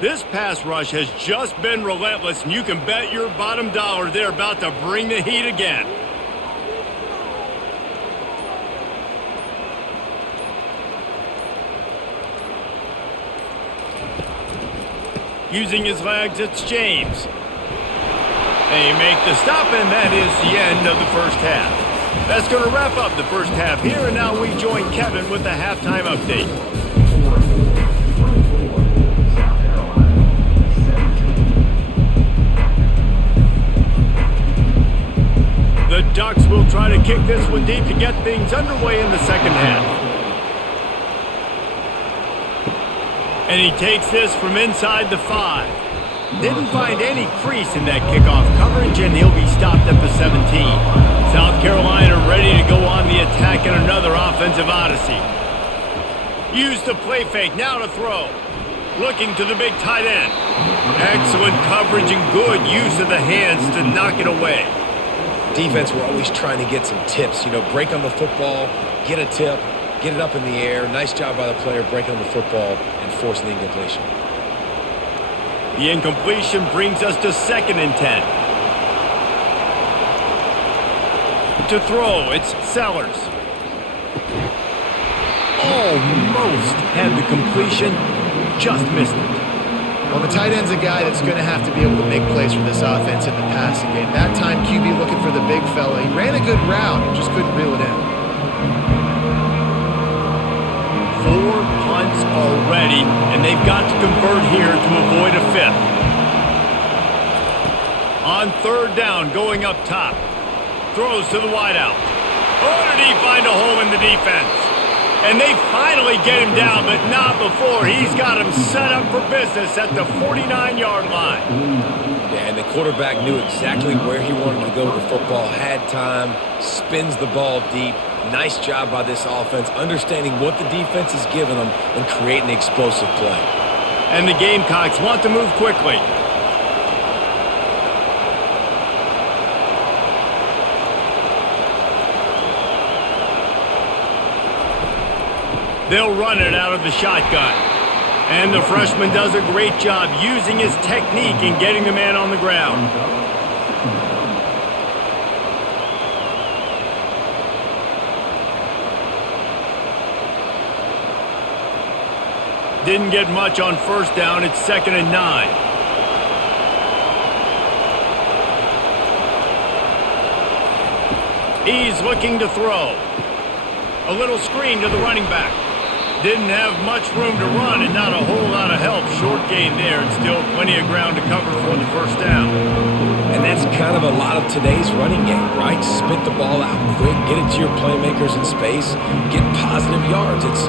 This pass rush has just been relentless, and you can bet your bottom dollar they're about to bring the heat again. Using his legs, it's James. They make the stop, and that is the end of the first half. That's going to wrap up the first half here, and now we join Kevin with the halftime update. The Ducks will try to kick this one deep to get things underway in the second half. And he takes this from inside the 5. Didn't find any crease in that kickoff coverage, and he'll be stopped at the 17. South Carolina ready to go on the attack in another offensive odyssey. Use the play fake, now to throw. Looking to the big tight end. Excellent coverage and good use of the hands to knock it away. Defense, we're always trying to get some tips. You know, break on the football, get a tip, get it up in the air. Nice job by the player breaking on the football and forcing the incompletion. The incompletion brings us to 2nd and 10. To throw, it's Sellers. Almost had the completion, just missed it. Well, the tight end's a guy that's going to have to be able to make plays for this offense in the passing game. That time, QB looking for the big fella. He ran a good route, just couldn't reel it in. 4 punts already, and they've got to convert here to avoid a 5th. On 3rd down, going up top. Throws to the wideout. Oh, did he find a hole in the defense? And they finally get him down, but not before. He's got him set up for business at the 49-yard line. Yeah, and the quarterback knew exactly where he wanted to go with the football, had time, spins the ball deep. Nice job by this offense, understanding what the defense is giving them and creating explosive play. And the Gamecocks want to move quickly. They'll run it out of the shotgun. And the freshman does a great job using his technique and getting the man on the ground. Didn't get much on 1st down. It's 2nd and 9. He's looking to throw. A little screen to the running back. Didn't have much room to run and not a whole lot of help. Short gain there and still plenty of ground to cover for the 1st down. And that's kind of a lot of today's running game, right? Spit the ball out quick, get it to your playmakers in space, get positive yards. It's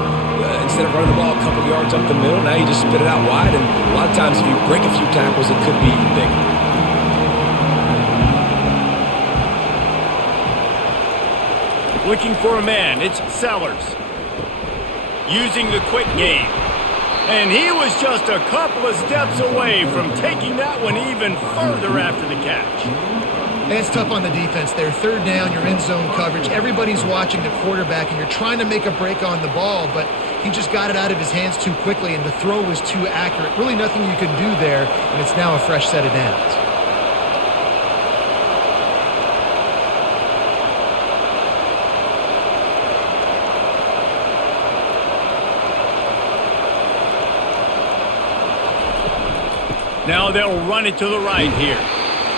instead of running the ball a couple yards up the middle, now you just spit it out wide. And a lot of times if you break a few tackles, it could be even bigger. Looking for a man, it's Sellers. Using the quick game. And he was just a couple of steps away from taking that one even further after the catch. And it's tough on the defense there. 3rd down, you're in zone coverage. Everybody's watching the quarterback, and you're trying to make a break on the ball, but he just got it out of his hands too quickly, and the throw was too accurate. Really nothing you could do there, and it's now a fresh set of downs. Now they'll run it to the right here.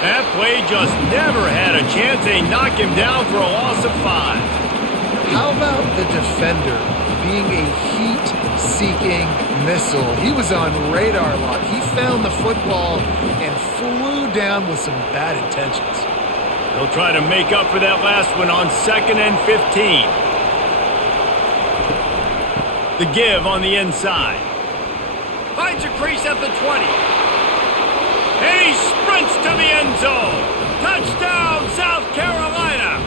That play just never had a chance. They knock him down for a loss of 5. How about the defender being a heat-seeking missile? He was on radar lock. He found the football and flew down with some bad intentions. They'll try to make up for that last one on 2nd and 15. The give on the inside. Finds a crease at the 20. And he sprints to the end zone. Touchdown, South Carolina.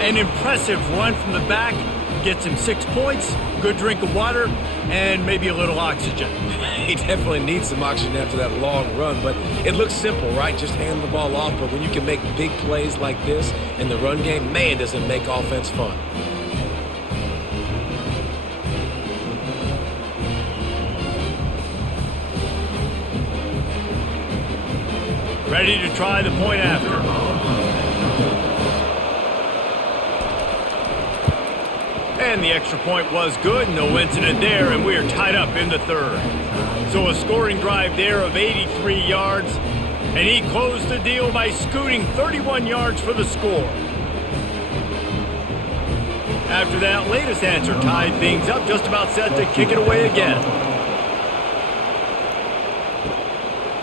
An impressive run from the back. Gets him 6 points, good drink of water, and maybe a little oxygen. He definitely needs some oxygen after that long run, but it looks simple, right? Just hand the ball off, but when you can make big plays like this in the run game, man, does it make offense fun. Ready to try the point after. And the extra point was good. No incident there, and we are tied up in the third. So a scoring drive there of 83 yards, and he closed the deal by scooting 31 yards for the score. After that latest answer tied things up, just about set to kick it away again.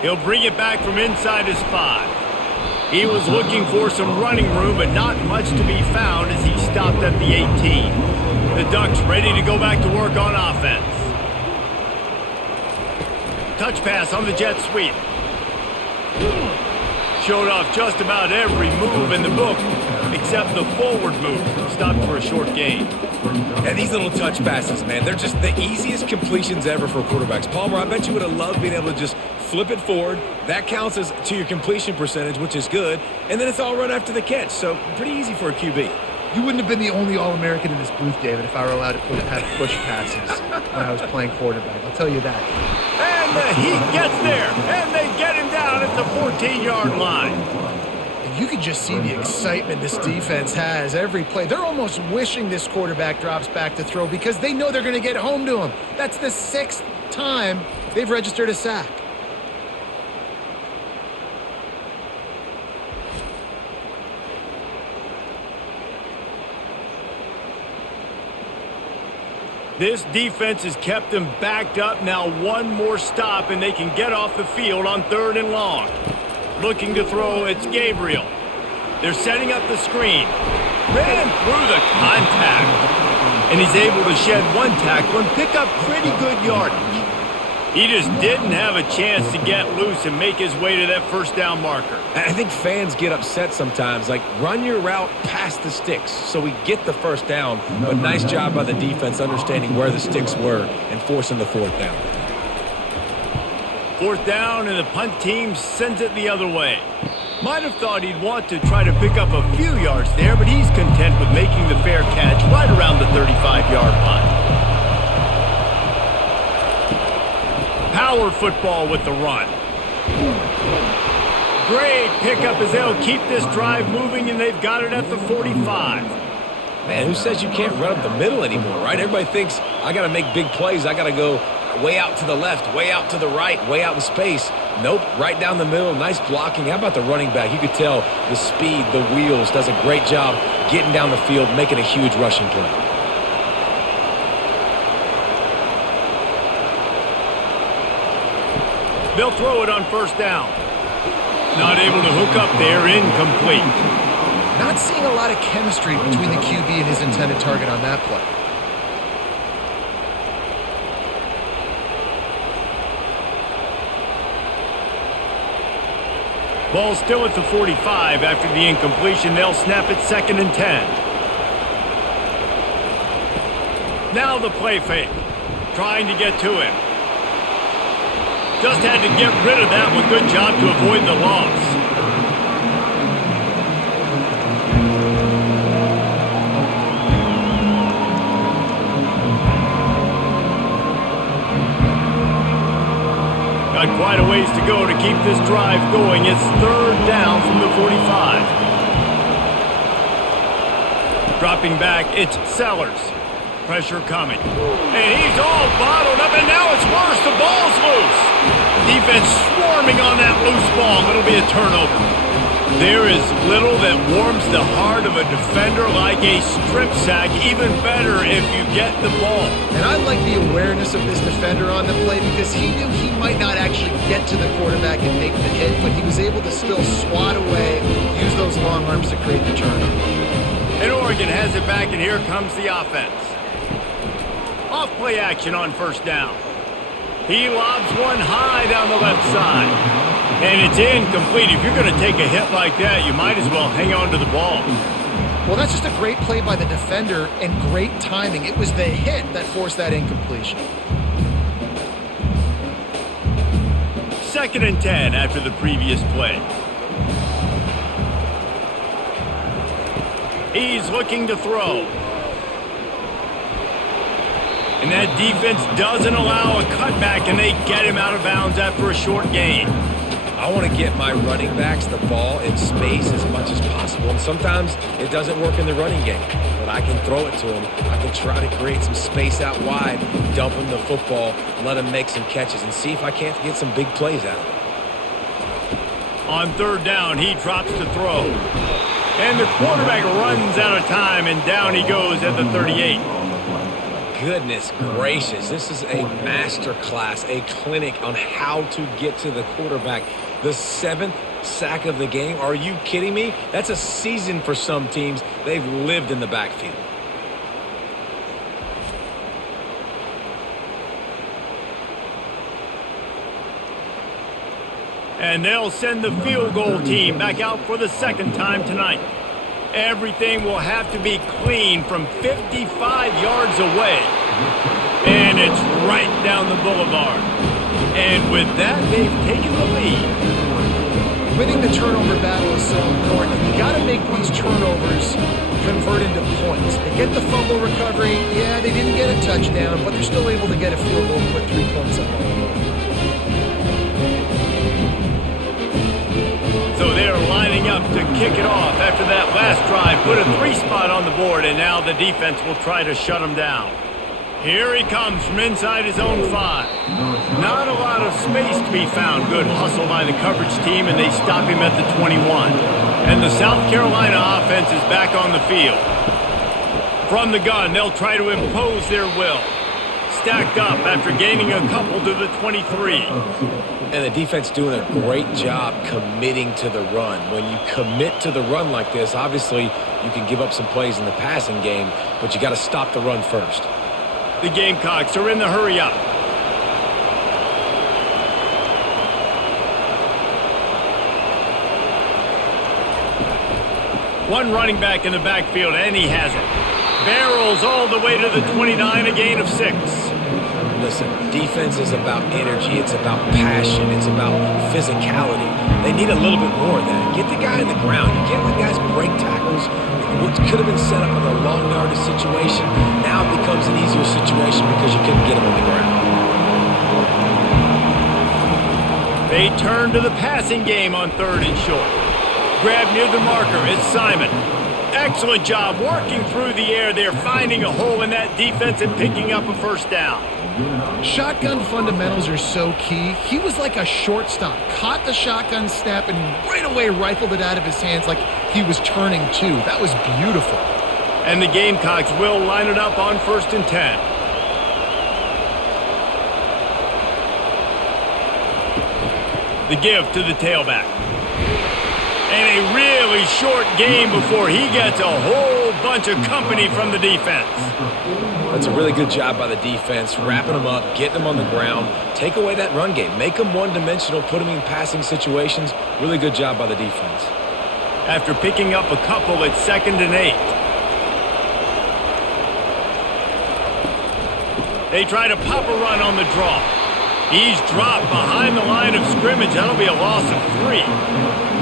He'll bring it back from inside his 5. He was looking for some running room, but not much to be found as he stopped at the 18. The Ducks ready to go back to work on offense. Touch pass on the jet sweep. Showed off just about every move in the book except the forward move. Stopped for a short gain. And these little touch passes, man, they're just the easiest completions ever for quarterbacks. Palmer, I bet you would have loved being able to just flip it forward. That counts as to your completion percentage, which is good. And then it's all run after the catch. So pretty easy for a QB. You wouldn't have been the only All-American in this booth, David, if I were allowed to have push passes when I was playing quarterback. I'll tell you that. And the Heat gets there, and they get him down at the 14-yard line. And you can just see the excitement this defense has every play. They're almost wishing this quarterback drops back to throw because they know they're going to get home to him. That's the 6th time they've registered a sack. This defense has them backed up. Now one more stop, and they can get off the field on 3rd and long. Looking to throw, it's Gabriel. They're setting up the screen. Ran through the contact. And he's able to shed 1 tackle and pick up pretty good yardage. He just didn't have a chance to get loose and make his way to that first down marker. I think fans get upset sometimes, like run your route past the sticks so we get the first down, but nice job by the defense understanding where the sticks were and forcing the 4th down. 4th down, and the punt team sends it the other way. Might have thought he'd want to try to pick up a few yards there, but he's content with making the fair catch right around the 35-yard line. Power football with the run. Great pickup as they'll keep this drive moving, and they've got it at the 45. Man, who says you can't run up the middle anymore, right? Everybody thinks I got to make big plays. I got to go way out to the left, way out to the right, way out in space. Nope, right down the middle. Nice blocking. How about the running back? You could tell the speed, the wheels, does a great job getting down the field, making a huge rushing play. They'll throw it on 1st down. Not able to hook up there, incomplete. Not seeing a lot of chemistry between the QB and his intended target on that play. Ball still at the 45 after the incompletion. They'll snap it 2nd and 10. Now the play fake. Trying to get to him. Just had to get rid of that one. Good job to avoid the loss. Got quite a ways to go to keep this drive going. It's 3rd down from the 45. Dropping back, it's Sellers. Pressure coming. And he's all bottled up, and now it's worse. The ball's loose. Defense swarming on that loose ball. It'll be a turnover. There is little that warms the heart of a defender like a strip sack. Even better if you get the ball. And I like the awareness of this defender on the play because he knew he might not actually get to the quarterback and make the hit, but he was able to still swat away, use those long arms to create the turnover. And Oregon has it back, and here comes the offense. Off play action on 1st down. He lobs one high down the left side. And it's incomplete. If you're going to take a hit like that, you might as well hang on to the ball. Well, that's just a great play by the defender and great timing. It was the hit that forced that incompletion. 2nd and 10 after the previous play. He's looking to throw. And that defense doesn't allow a cutback, and they get him out of bounds after a short gain. I want to get my running backs the ball in space as much as possible. And sometimes it doesn't work in the running game, but I can throw it to him. I can try to create some space out wide, dump him the football, let him make some catches, and see if I can't get some big plays out of it. On 3rd down, he drops to throw. And the quarterback runs out of time, and down he goes at the 38. Goodness gracious, this is a master class, a clinic on how to get to the quarterback. The 7th sack of the game. Are you kidding me? That's a season for some teams. They've lived in the backfield. And they'll send the field goal team back out for the 2nd time tonight. Everything will have to be clean from 55 yards away. And it's right down the boulevard. And with that, they've taken the lead. Winning the turnover battle is so important. You got to make these turnovers convert into points. They get the fumble recovery. Yeah, they didn't get a touchdown, but they're still able to get a field goal and put 3 points up on the board. So they're lining up to kick it off after that last drive. Put a 3 spot on the board, and now the defense will try to shut them down. Here he comes from inside his own 5. Not a lot of space to be found. Good hustle by the coverage team, and they stop him at the 21. And the South Carolina offense is back on the field. From the gun, they'll try to impose their will. Stacked up after gaining a couple to the 23. And the defense doing a great job committing to the run. When you commit to the run like this, obviously you can give up some plays in the passing game, but you got to stop the run first. The Gamecocks are in the hurry-up. One running back in the backfield, and he has it. Barrels all the way to the 29, a gain of 6. Listen, defense is about energy. It's about passion. It's about physicality. They need a little bit more of that. Get the guy in the ground. You can't let guys break tackles. What could have been set up in a long yardage situation now becomes an easier situation because you couldn't get him on the ground. They turn to the passing game on 3rd and short. Grab near the marker is Simon. Excellent job working through the air there, finding a hole in that defense and picking up a 1st down. Shotgun fundamentals are so key. He was like a shortstop. Caught the shotgun snap and right away rifled it out of his hands like he was turning 2. That was beautiful. And the Gamecocks will line it up on 1st and 10. The give to the tailback. And a really short game before he gets a whole bunch of company from the defense. That's a really good job by the defense, wrapping them up, getting them on the ground, take away that run game, make them one-dimensional, put them in passing situations. Really good job by the defense. After picking up a couple, it's 2nd and 8. They try to pop a run on the draw. He's dropped behind the line of scrimmage. That'll be a loss of 3.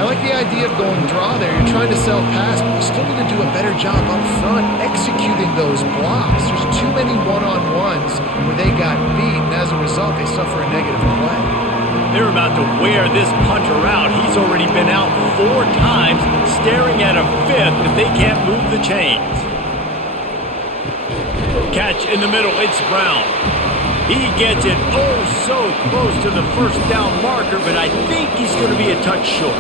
I like the idea of going draw there. You're trying to sell pass, but you still need to do a better job up front executing those blocks. There's too many one-on-ones where they got beat, and as a result, they suffer a negative play. They're about to wear this punter out. He's already been out 4 times, staring at a 5th if they can't move the chains. Catch in the middle, it's Brown. He gets it oh so close to the 1st down marker, but I think he's going to be a touch short.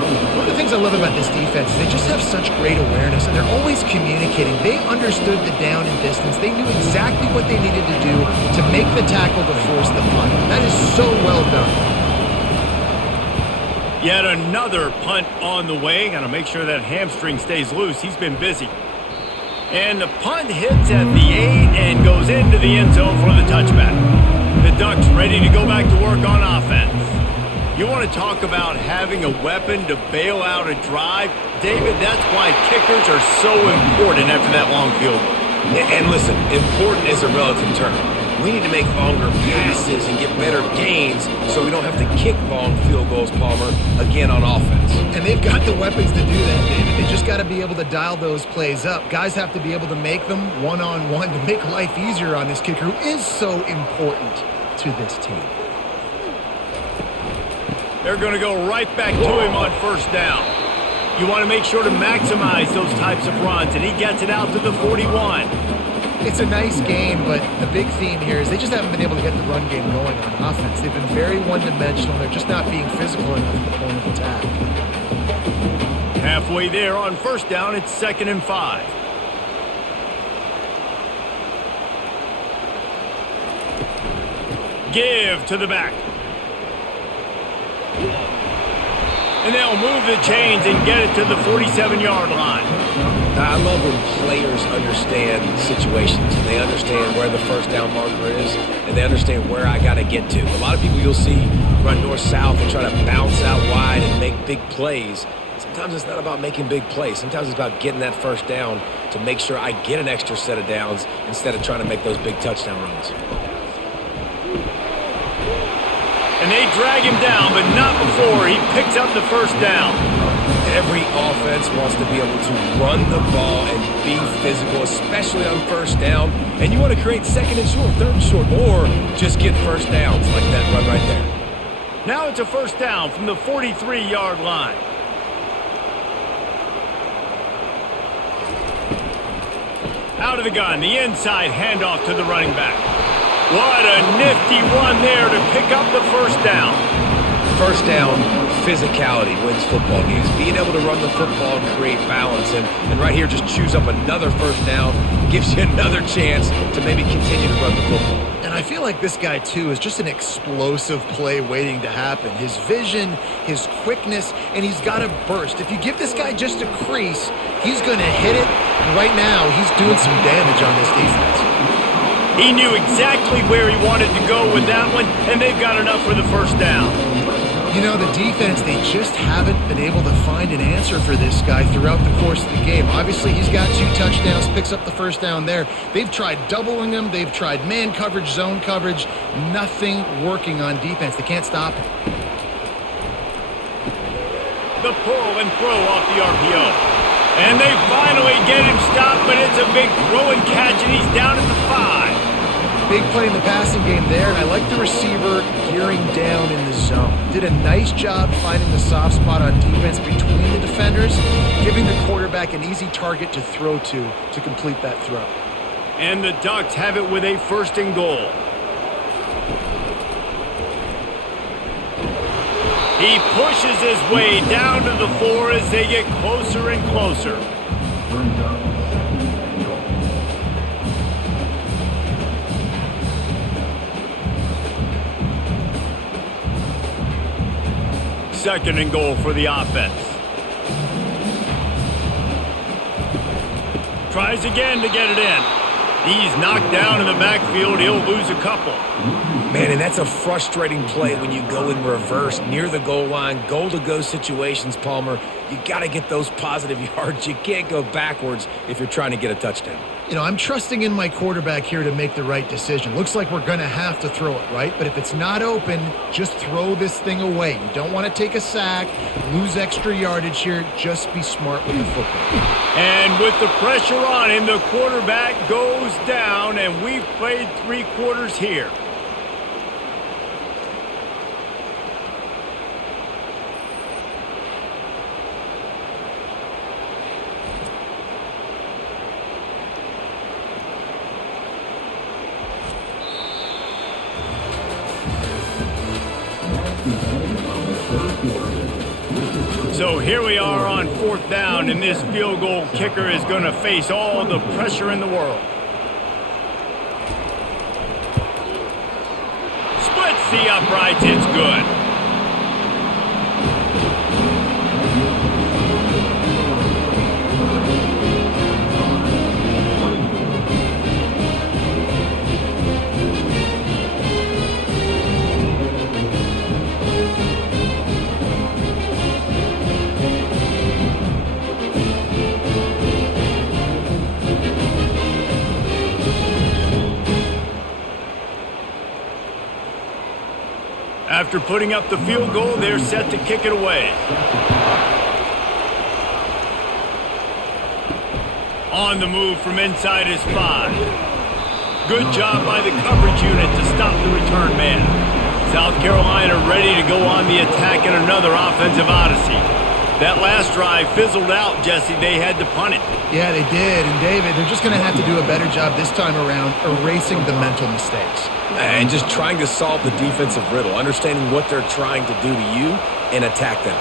One of the things I love about this defense is they just have such great awareness, and they're always communicating. They understood the down and distance. They knew exactly what they needed to do to make the tackle to force the punt. That is so well done. Yet another punt on the way. Got to make sure that hamstring stays loose. He's been busy. And the punt hits at the 8 and goes into the end zone for the touchback. The Ducks ready to go back to work on offense. You want to talk about having a weapon to bail out a drive? David, that's why kickers are so important after that long field goal. And listen, important is a relative term. We need to make longer passes and get better gains so we don't have to kick long field goals, Palmer, again on offense. And they've got the weapons to do that, David. They just got to be able to dial those plays up. Guys have to be able to make them one-on-one to make life easier on this kicker who is so important to this team. They're going to go right back to him on first down. You want to make sure to maximize those types of runs, and he gets it out to the 41. It's a nice game, but the big theme here is they just haven't been able to get the run game going on offense. They've been very one-dimensional. They're just not being physical enough at the point of attack. Halfway there on first down, it's 2nd and 5. Give to the back. And they'll move the chains and get it to the 47-yard line. I love when players understand situations and they understand where the first down marker is and they understand where I got to get to. A lot of people you'll see run north-south and try to bounce out wide and make big plays. Sometimes it's not about making big plays. Sometimes it's about getting that first down to make sure I get an extra set of downs instead of trying to make those big touchdown runs. And they drag him down, but not before he picks up the first down. Every offense wants to be able to run the ball and be physical, especially on first down. And you want to create 2nd and short, 3rd and short, or just get first downs like that run right there. Now it's a first down from the 43-yard line. Out of the gun, the inside handoff to the running back. What a nifty run there to pick up the first down. First down, physicality wins football games. Being able to run the football and create balance. And right here, just choose up another first down. Gives you another chance to maybe continue to run the football. And I feel like this guy, too, is just an explosive play waiting to happen. His vision, his quickness, and he's got a burst. If you give this guy just a crease, he's going to hit it. And right now, he's doing some damage on this defense. He knew exactly where he wanted to go with that one, and they've got enough for the first down. You know, the defense, they just haven't been able to find an answer for this guy throughout the course of the game. Obviously, he's got 2 touchdowns, picks up the first down there. They've tried doubling him. They've tried man coverage, zone coverage. Nothing working on defense. They can't stop him. The pull and throw off the RPO. And they finally get him stopped, but it's a big throw and catch, and he's down at the 5. Big play in the passing game there, and I like the receiver gearing down in the zone. Did a nice job finding the soft spot on defense between the defenders, giving the quarterback an easy target to throw to complete that throw. And the Ducks have it with a 1st and goal. He pushes his way down to the 4 as they get closer and closer. Second and goal for the offense. Tries again to get it in. He's knocked down in the backfield. He'll lose a couple. Man, and that's a frustrating play when you go in reverse near the goal line, goal-to-go situations, Palmer. You got to get those positive yards. You can't go backwards if you're trying to get a touchdown. You know, I'm trusting in my quarterback here to make the right decision. Looks like we're going to have to throw it, right? But if it's not open, just throw this thing away. You don't want to take a sack, lose extra yardage here. Just be smart with the football. And with the pressure on him, the quarterback goes down, and we've played 3 quarters here. So here we are on 4th down, and this field goal kicker is going to face all the pressure in the world. Splits the uprights, it's good. After putting up the field goal, they're set to kick it away. On the move from inside his 5. Good job by the coverage unit to stop the return man. South Carolina ready to go on the attack in another offensive odyssey. That last drive fizzled out, Jesse. They had to punt it. Yeah, they did. And, David, they're just going to have to do a better job this time around erasing the mental mistakes. And just trying to solve the defensive riddle, understanding what they're trying to do to you and attack them.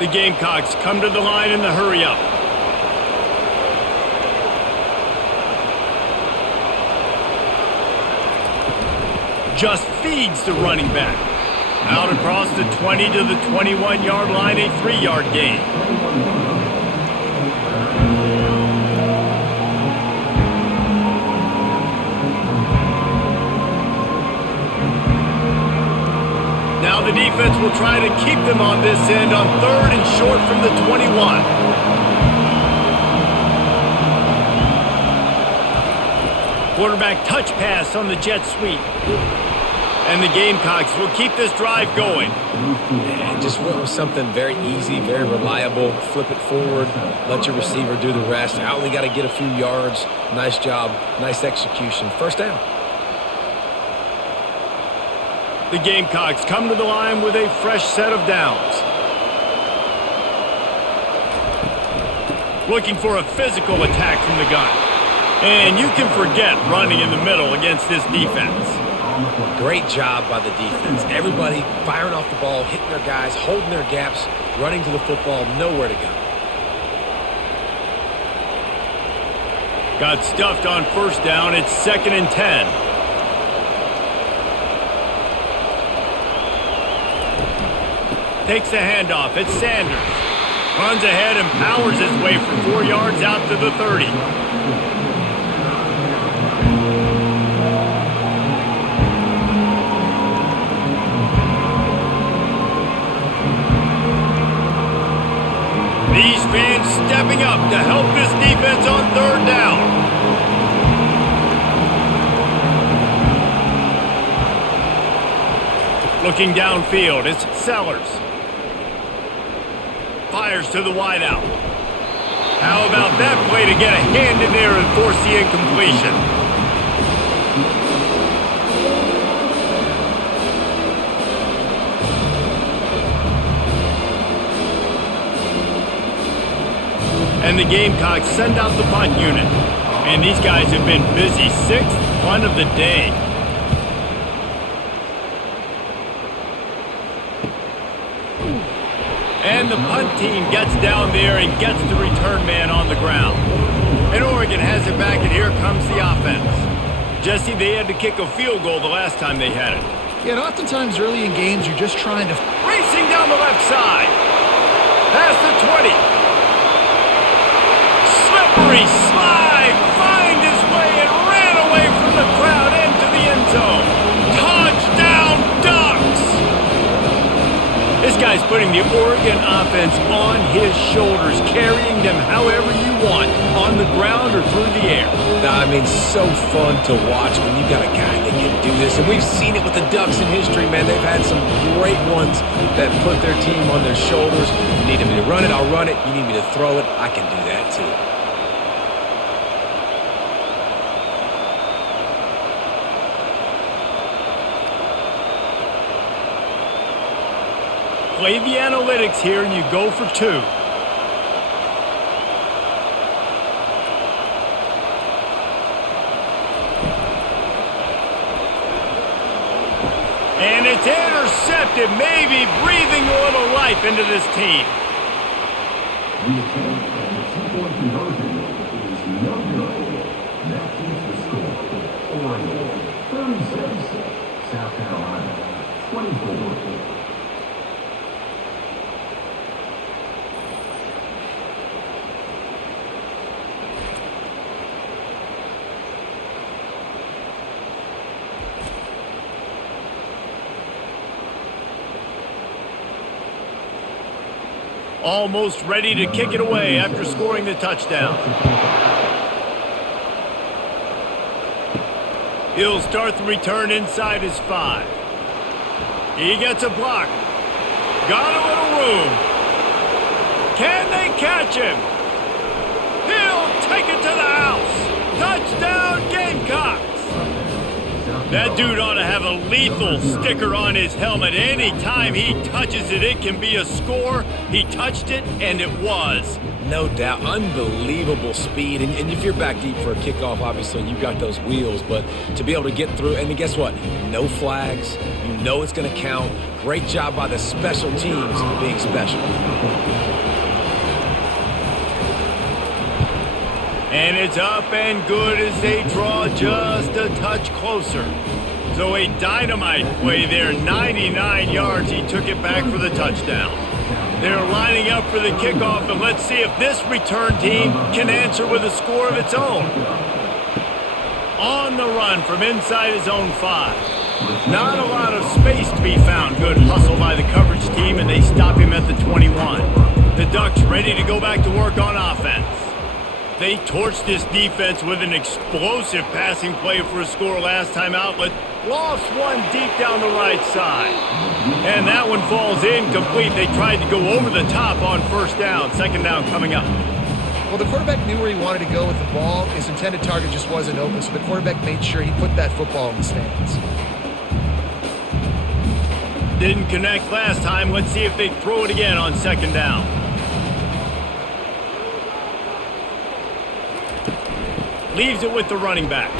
The Gamecocks come to the line in the hurry-up. Just feeds the running back. Out across the 20 to the 21-yard line, a 3-yard gain. Now the defense will try to keep them on this end on 3rd and short from the 21. Quarterback touch pass on the jet sweep. And the Gamecocks will keep this drive going. And just went with something very easy, very reliable. Flip it forward, let your receiver do the rest. I only got to get a few yards. Nice job, nice execution. First down. The Gamecocks come to the line with a fresh set of downs. Looking for a physical attack from the gun. And you can forget running in the middle against this defense. Great job by the defense. Everybody firing off the ball, hitting their guys, holding their gaps, running to the football, nowhere to go. Got stuffed on first down. It's 2nd and 10. Takes the handoff. It's Sanders. Runs ahead and powers his way for 4 yards out to the 30. These fans stepping up to help this defense on 3rd down. Looking downfield, it's Sellers. Fires to the wideout. How about that play to get a hand in there and force the incompletion? And the Gamecocks send out the punt unit. And these guys have been busy. 6th punt of the day. And the punt team gets down there and gets the return man on the ground. And Oregon has it back, and here comes the offense. Jesse, they had to kick a field goal the last time they had it. Yeah, and oftentimes early in games, you're just trying to... Racing down the left side. Past the 20. Slippery slide. Find his way and ran away from the crowd into the end zone. Touchdown, Ducks! This guy's putting the Oregon offense on his shoulders, carrying them however you want, on the ground or through the air. I mean, so fun to watch when you got a guy that can do this. And we've seen it with the Ducks in history, man. They've had some great ones that put their team on their shoulders. You need me to run it, I'll run it. You need me to throw it, I can do that too. Play the analytics here and you go for 2. And it's intercepted, maybe breathing a little life into this team. The attempt at the 2-point conversion is no good. That keeps the score. Oregon 36, South Carolina 24. Almost ready to kick it away after scoring the touchdown. He'll start the return inside his 5. He gets a block. Got a little room. Can they catch him? He'll take it to the house. Touchdown, Gamecocks. That dude ought to have a lethal sticker on his helmet. Anytime he touches it, it can be a score. He touched it, and it was. No doubt. Unbelievable speed. And if you're back deep for a kickoff, obviously you've got those wheels. But to be able to get through, and guess what? No flags. You know it's going to count. Great job by the special teams being special. And it's up and good as they draw just a touch closer. So a dynamite play there, 99 yards. He took it back for the touchdown. They're lining up for the kickoff, and let's see if this return team can answer with a score of its own. On the run from inside his own 5. Not a lot of space to be found. Good hustle by the coverage team, and they stop him at the 21. The Ducks ready to go back to work on offense. They torched this defense with an explosive passing play for a score last time out, but lost one deep down the right side. And that one falls incomplete. They tried to go over the top on first down. Second down coming up. Well, the quarterback knew where he wanted to go with the ball. His intended target just wasn't open, so the quarterback made sure he put that football in the stands. Didn't connect last time. Let's see if they throw it again on second down. Leaves it with the running back.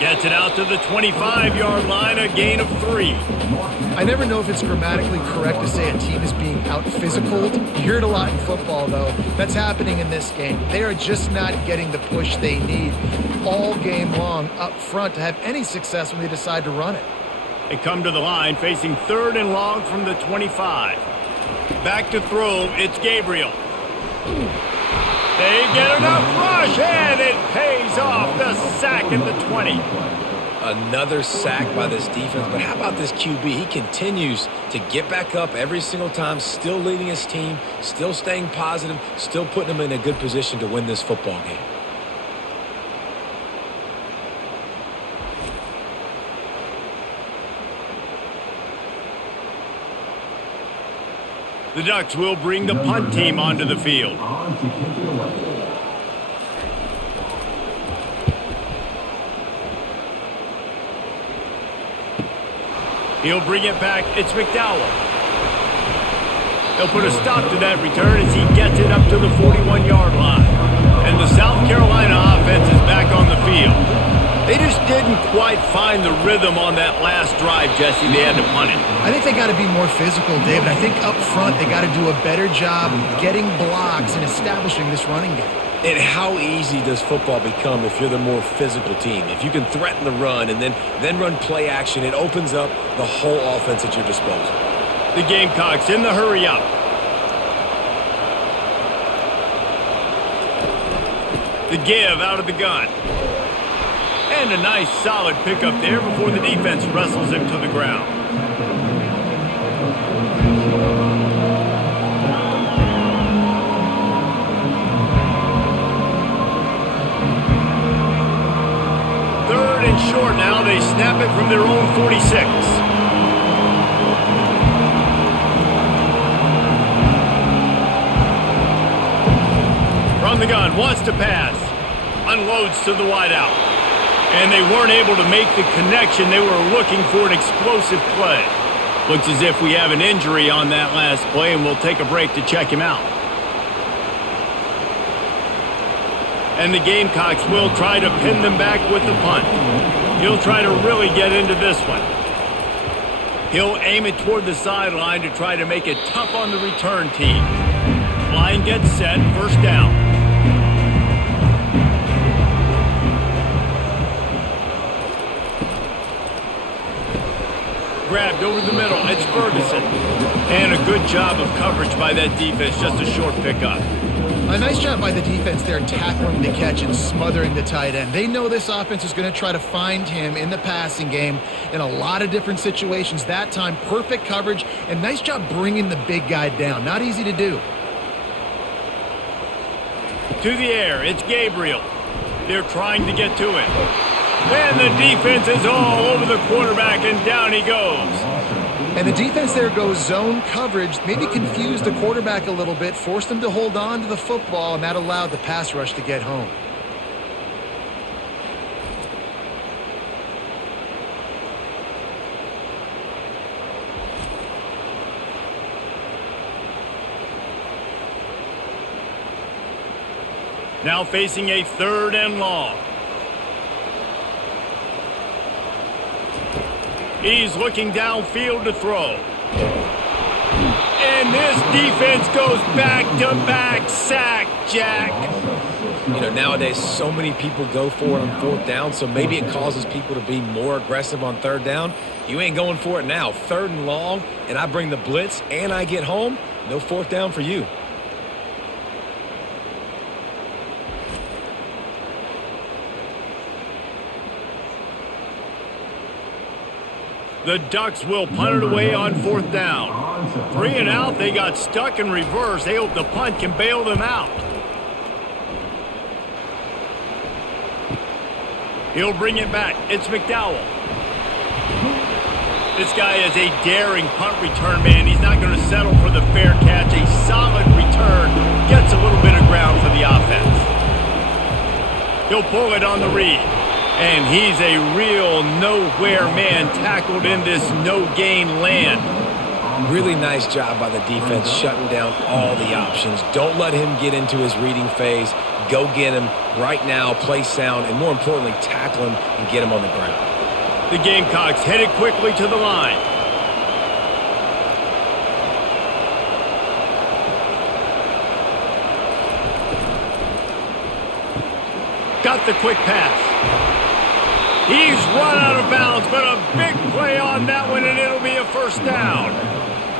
Gets it out to the 25-yard line, a gain of 3. I never know if it's grammatically correct to say a team is being out-physicaled. You hear it a lot in football, though. That's happening in this game. They are just not getting the push they need all game long up front to have any success when they decide to run it. They come to the line, facing 3rd and long from the 25. Back to throw, it's Gabriel. They get enough rush, and it pays off. The sack at the 20. Another sack by this defense, but how about this QB? He continues to get back up every single time, still leading his team, still staying positive, still putting them in a good position to win this football game. The Ducks will bring the punt team onto the field. He'll bring it back. It's McDowell. He'll put a stop to that return as he gets it up to the 41-yard line. And the South Carolina offense is back on the field. They just didn't quite find the rhythm on that last drive, Jesse. They had to punt it. I think they got to be more physical, David. I think up front they got to do a better job getting blocks and establishing this running game. And how easy does football become if you're the more physical team? If you can threaten the run and then run play action, it opens up the whole offense at your disposal. The Gamecocks in the hurry up. The give out of the gun. And a nice solid pickup there before the defense wrestles him to the ground. Third and short now. They snap it from their own 46. From the gun, wants to pass. Unloads to the wideout. And they weren't able to make the connection. They were looking for an explosive play. Looks as if we have an injury on that last play, and we'll take a break to check him out. And the Gamecocks will try to pin them back with the punt. He'll try to really get into this one. He'll aim it toward the sideline to try to make it tough on the return team. Line gets set, first down. Grabbed over the middle, it's Ferguson. And a good job of coverage by that defense, just a short pickup. A nice job by the defense there tackling the catch and smothering the tight end. They know this offense is going to try to find him in the passing game in a lot of different situations. That time, perfect coverage and nice job bringing the big guy down. Not easy to do. To the air, it's Gabriel. They're trying to get to it. And the defense is all over the quarterback, and down he goes. And the defense there goes zone coverage, maybe confused the quarterback a little bit, forced him to hold on to the football, and that allowed the pass rush to get home. Now facing a 3rd and long. He's looking downfield to throw. And this defense goes back-to-back sack, Jack. You know, nowadays so many people go for it on 4th down, so maybe it causes people to be more aggressive on 3rd down. You ain't going for it now. 3rd and long, and I bring the blitz, and I get home. No 4th down for you. The Ducks will punt it away on 4th down. 3 and out, they got stuck in reverse. They hope the punt can bail them out. He'll bring it back. It's McDowell. This guy is a daring punt return man. He's not going to settle for the fair catch. A solid return. Gets a little bit of ground for the offense. He'll pull it on the read. And he's a real nowhere man, tackled in this no-gain land. Really nice job by the defense shutting down all the options. Don't let him get into his reading phase. Go get him right now, play sound, and more importantly, tackle him and get him on the ground. The Gamecocks headed quickly to the line. Got the quick pass. He's run out of bounds, but a big play on that one, and it'll be a 1st down.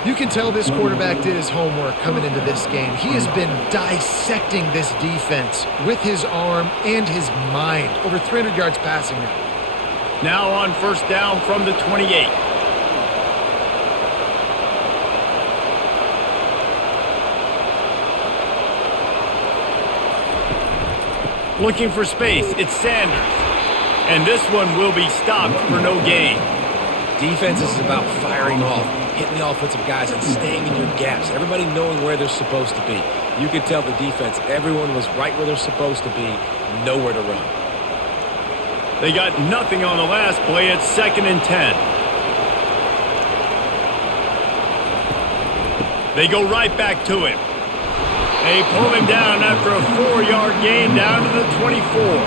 You can tell this quarterback did his homework coming into this game. He has been dissecting this defense with his arm and his mind. Over 300 yards passing now. Now on 1st down from the 28. Looking for space, it's Sanders. And this one will be stopped for no gain. Defense is about firing off, hitting the offensive guys, and staying in your gaps. Everybody knowing where they're supposed to be. You could tell the defense, everyone was right where they're supposed to be, nowhere to run. They got nothing on the last play. It's 2nd and 10. They go right back to him. They pull him down after a 4-yard gain down to the 24.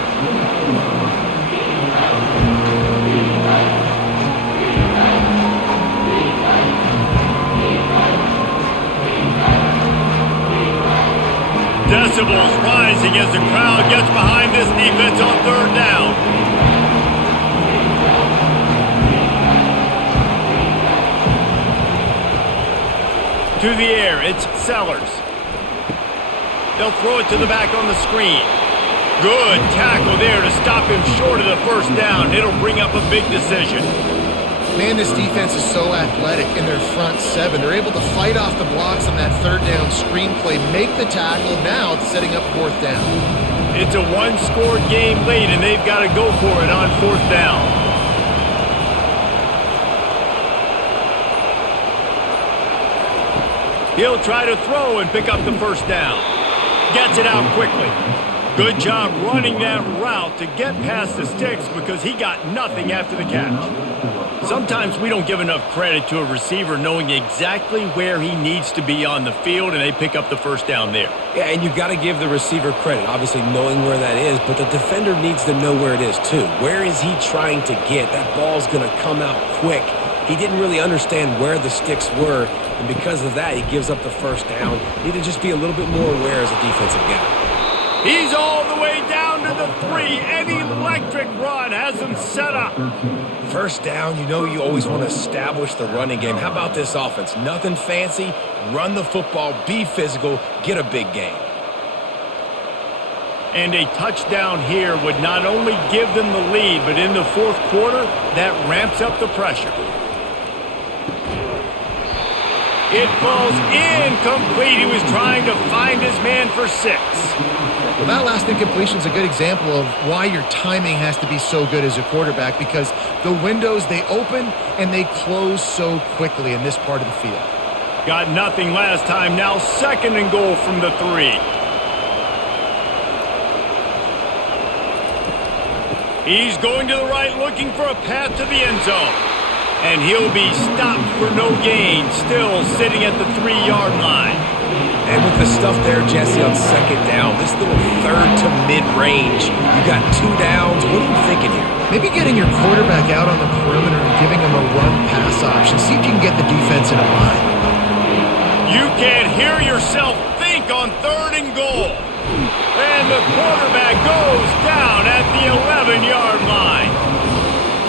Decibels rising as the crowd gets behind this defense on 3rd down. To the air, it's Sellers. They'll throw it to the back on the screen. Good tackle there to stop him short of the 1st down. It'll bring up a big decision. Man, this defense is so athletic in their front 7. They're able to fight off the blocks on that 3rd down screen play, make the tackle. Now it's setting up 4th down. It's a 1-score game late, and they've got to go for it on 4th down. He'll try to throw and pick up the 1st down. Gets it out quickly. Good job running that route to get past the sticks because he got nothing after the catch. Sometimes we don't give enough credit to a receiver knowing exactly where he needs to be on the field, and they pick up the 1st down there. Yeah, and you've got to give the receiver credit, obviously knowing where that is, but the defender needs to know where it is too. Where is he trying to get? That ball's going to come out quick. He didn't really understand where the sticks were, and because of that, he gives up the 1st down. Need to just be a little bit more aware as a defensive guy. He's all the way down to the 3. An electric run has him set up. 1st down, you know you always want to establish the running game. How about this offense? Nothing fancy. Run the football, be physical, get a big gain. And a touchdown here would not only give them the lead, but in the 4th quarter, that ramps up the pressure. It falls incomplete. He was trying to find his man for 6. Well, that last incompletion is a good example of why your timing has to be so good as a quarterback, because the windows, they open and they close so quickly in this part of the field. Got nothing last time. Now 2nd and goal from the 3. He's going to the right, looking for a path to the end zone. And he'll be stopped for no gain, still sitting at the 3-yard line. And with the stuff there, Jesse, on 2nd down, this little 3rd to mid-range, you got 2 downs. What are you thinking here? Maybe getting your quarterback out on the perimeter and giving him a run-pass option. See if you can get the defense in a bind. You can't hear yourself think on 3rd and goal. And the quarterback goes down at the 11-yard line.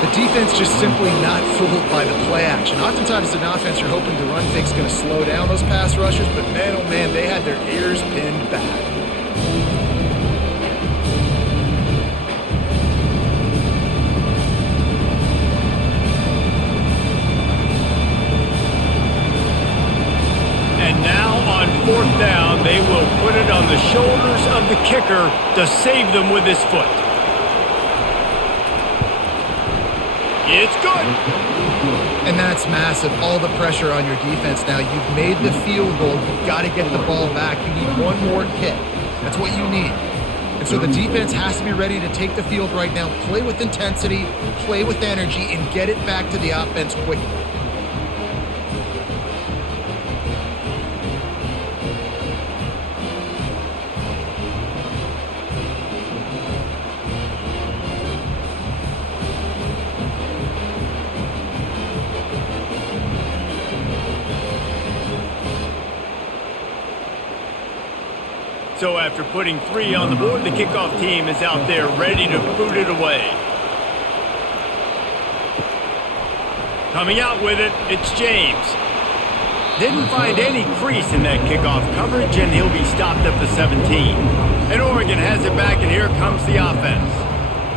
The defense just simply not fooled by the play action. Oftentimes, as an offense, you're hoping the run fake's going to slow down those pass rushers, but man, oh man, they had their ears pinned back. And now on 4th down, they will put it on the shoulders of the kicker to save them with his foot. It's good. And that's massive. All the pressure on your defense now. You've made the field goal. You've got to get the ball back. You need one more kick. That's what you need. And so the defense has to be ready to take the field right now, play with intensity, play with energy, and get it back to the offense quickly. So after putting 3 on the board, the kickoff team is out there ready to boot it away. Coming out with it, it's James. Didn't find any crease in that kickoff coverage, and he'll be stopped at the 17. And Oregon has it back, and here comes the offense.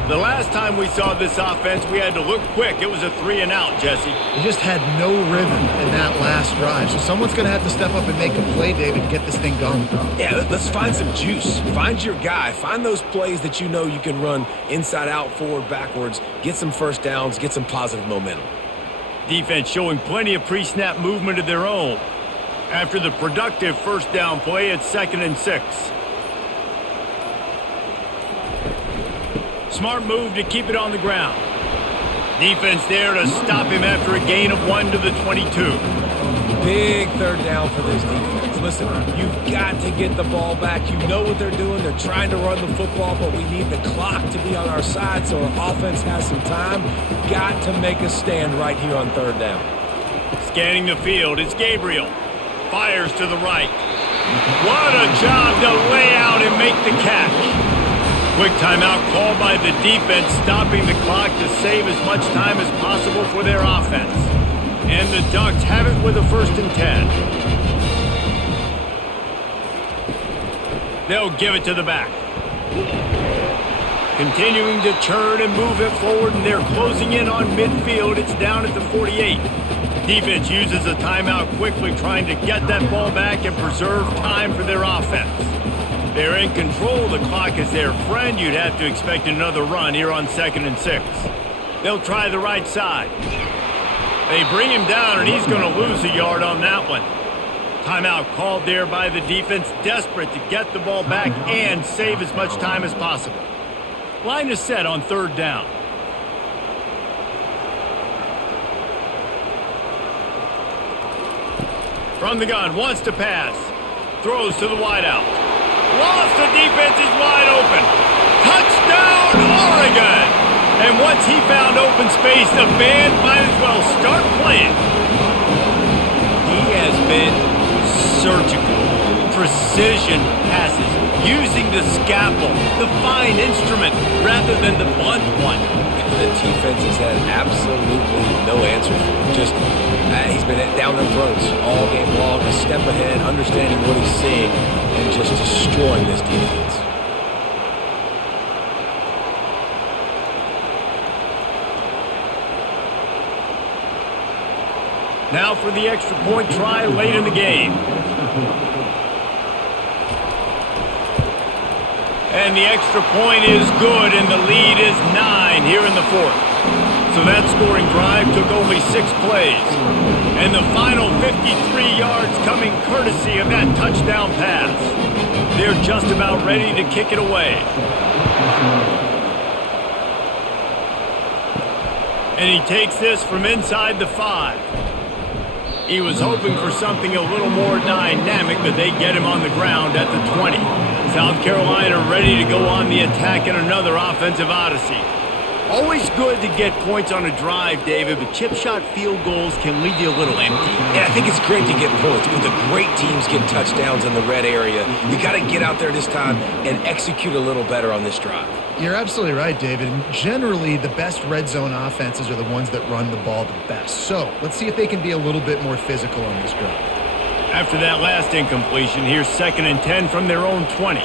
The last time we saw this offense, we had to look quick. It was a 3-and-out, Jesse. You just had no rhythm in that last drive. So someone's going to have to step up and make a play, David, and get this thing going. Yeah, let's find some juice. Find your guy. Find those plays that you know you can run inside out, forward, backwards. Get some first downs. Get some positive momentum. Defense showing plenty of pre-snap movement of their own. After the productive first down play, it's 2nd and 6. Smart move to keep it on the ground. Defense there to stop him after a gain of 1 to the 22. Big 3rd down for this defense. Listen, you've got to get the ball back. You know what they're doing. They're trying to run the football, but we need the clock to be on our side so our offense has some time. Got to make a stand right here on 3rd down. Scanning the field, it's Gabriel. Fires to the right. What a job to lay out and make the catch. Quick timeout called by the defense, stopping the clock to save as much time as possible for their offense. And the Ducks have it with a 1st and 10. They'll give it to the back. Continuing to turn and move it forward, and they're closing in on midfield. It's down at the 48. Defense uses a timeout quickly, trying to get that ball back and preserve time for their offense. They're in control. The clock is their friend. You'd have to expect another run here on 2nd and 6. They'll try the right side. They bring him down, and he's going to lose a yard on that one. Timeout called there by the defense, desperate to get the ball back and save as much time as possible. Line is set on 3rd down. From the gun, wants to pass. Throws to the wideout. Lost, the defense is wide open. Touchdown, Oregon! And once he found open space, the band might as well start playing. He has been surgical. Precision passes, using the scalpel, the fine instrument, rather than the blunt one. The defense has had absolutely no answer for him. Just, he's been down their throats all game long, a step ahead, understanding what he's seeing, and just destroying this defense. Now for the extra point try late in the game. And the extra point is good, and the lead is 9 here in the fourth. So that scoring drive took only 6 plays. And the final 53 yards coming courtesy of that touchdown pass. They're just about ready to kick it away. And he takes this from inside the 5. He was hoping for something a little more dynamic, but they get him on the ground at the 20. South Carolina ready to go on the attack in another offensive odyssey. Always good to get points on a drive, David, but chip shot field goals can leave you a little empty. Yeah, I think it's great to get points, but the great teams get touchdowns in the red area. You got to get out there this time and execute a little better on this drive. You're absolutely right, David. And generally, the best red zone offenses are the ones that run the ball the best. So let's see if they can be a little bit more physical on this drive. After that last incompletion, here's 2nd and 10 from their own 20.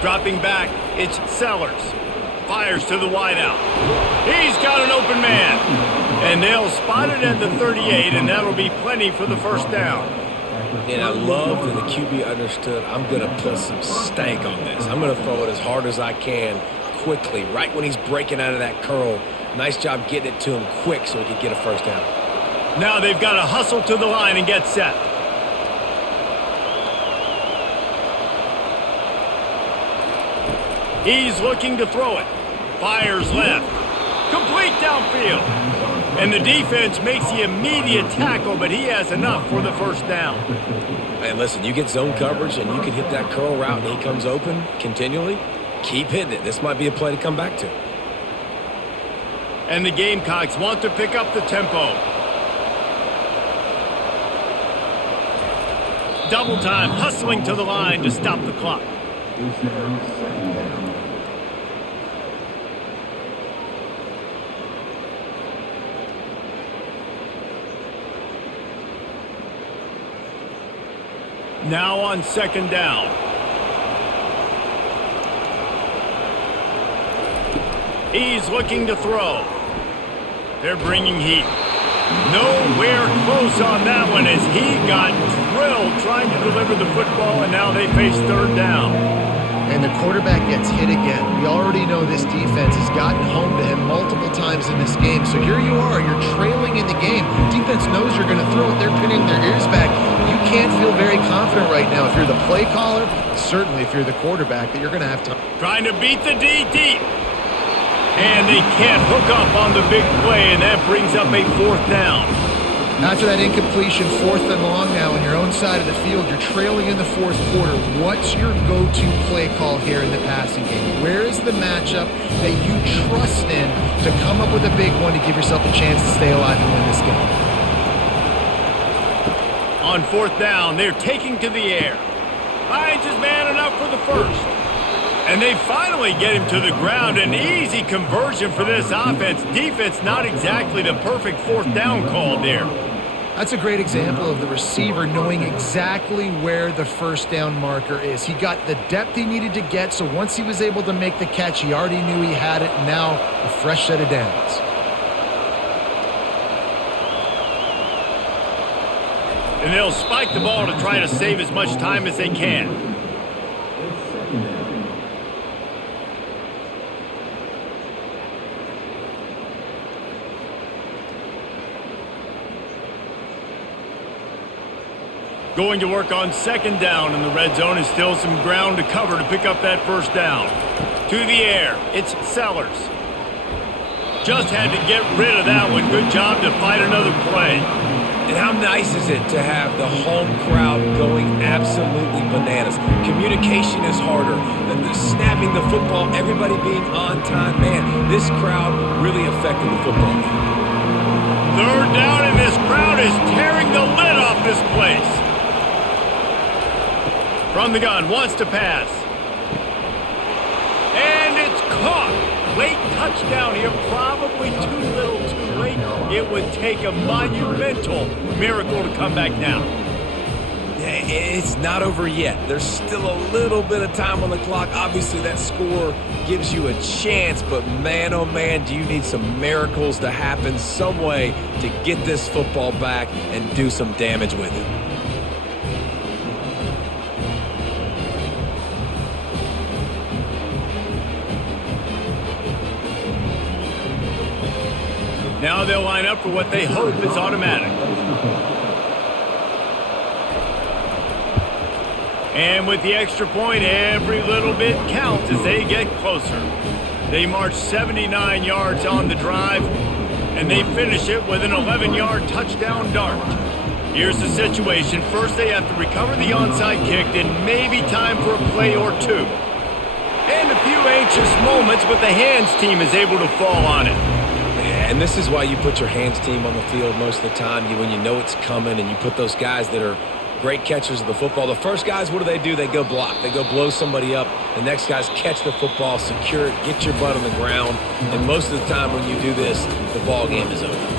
Dropping back, it's Sellers. Fires to the wideout. He's got an open man. And they'll spot it at the 38, and that'll be plenty for the first down. And I love that the QB understood, I'm going to put some stank on this. I'm going to throw it as hard as I can quickly, right when he's breaking out of that curl. Nice job getting it to him quick so he could get a first down. Now they've got to hustle to the line and get set. He's looking to throw it. Fires left. Complete downfield. And the defense makes the immediate tackle, but he has enough for the first down. Man, listen, you get zone coverage and you can hit that curl route and he comes open continually. Keep hitting it. This might be a play to come back to. And the Gamecocks want to pick up the tempo. Double time, hustling to the line to stop the clock. It's now 2nd down. Now on 2nd down. He's looking to throw. They're bringing heat. Nowhere close on that one as he got drilled trying to deliver the football, and now they face 3rd down. And the quarterback gets hit again. We already know this defense has gotten home to him multiple times in this game. So here you are, you're trailing in the game. Defense knows you're going to throw it. They're pinning their ears back. You can't feel very confident right now if you're the play caller, certainly if you're the quarterback, that you're going to have time. Trying to beat the D deep. And they can't hook up on the big play, and that brings up a 4th down. After that incompletion, 4th and long now on your own side of the field, you're trailing in the 4th quarter. What's your go-to play call here in the passing game? Where is the matchup that you trust in to come up with a big one to give yourself a chance to stay alive and win this game? On 4th down, they're taking to the air. Finds his man enough for the first. And they finally get him to the ground. An easy conversion for this offense. Defense not exactly the perfect 4th down call there. That's a great example of the receiver knowing exactly where the first down marker is. He got the depth he needed to get, so once he was able to make the catch, he already knew he had it. Now, a fresh set of downs. And they'll spike the ball to try to save as much time as they can. Going to work on 2nd down in the red zone, and still some ground to cover to pick up that first down. To the air, it's Sellers. Just had to get rid of that one. Good job to fight another play. And how nice is it to have the home crowd going absolutely bananas? Communication is harder than the snapping the football, everybody being on time. Man, this crowd really affected the football game. 3rd down, and this crowd is tearing the lid off this place. From the gun, wants to pass. And it's caught. Late touchdown here, probably too little too late. It would take a monumental miracle to come back now. It's not over yet. There's still a little bit of time on the clock. Obviously, that score gives you a chance, but man, oh man, do you need some miracles to happen some way to get this football back and do some damage with it. Now they'll line up for what they hope is automatic. And with the extra point, every little bit counts as they get closer. They march 79 yards on the drive, and they finish it with an 11-yard touchdown dart. Here's the situation. First, they have to recover the onside kick, then maybe time for a play or two. And a few anxious moments, but the hands team is able to fall on it. And this is why you put your hands team on the field most of the time, when you know it's coming, and you put those guys that are great catchers of the football. The first guys, what do? They go block. They go blow somebody up. The next guys catch the football, secure it, get your butt on the ground. And most of the time when you do this, the ball game is over.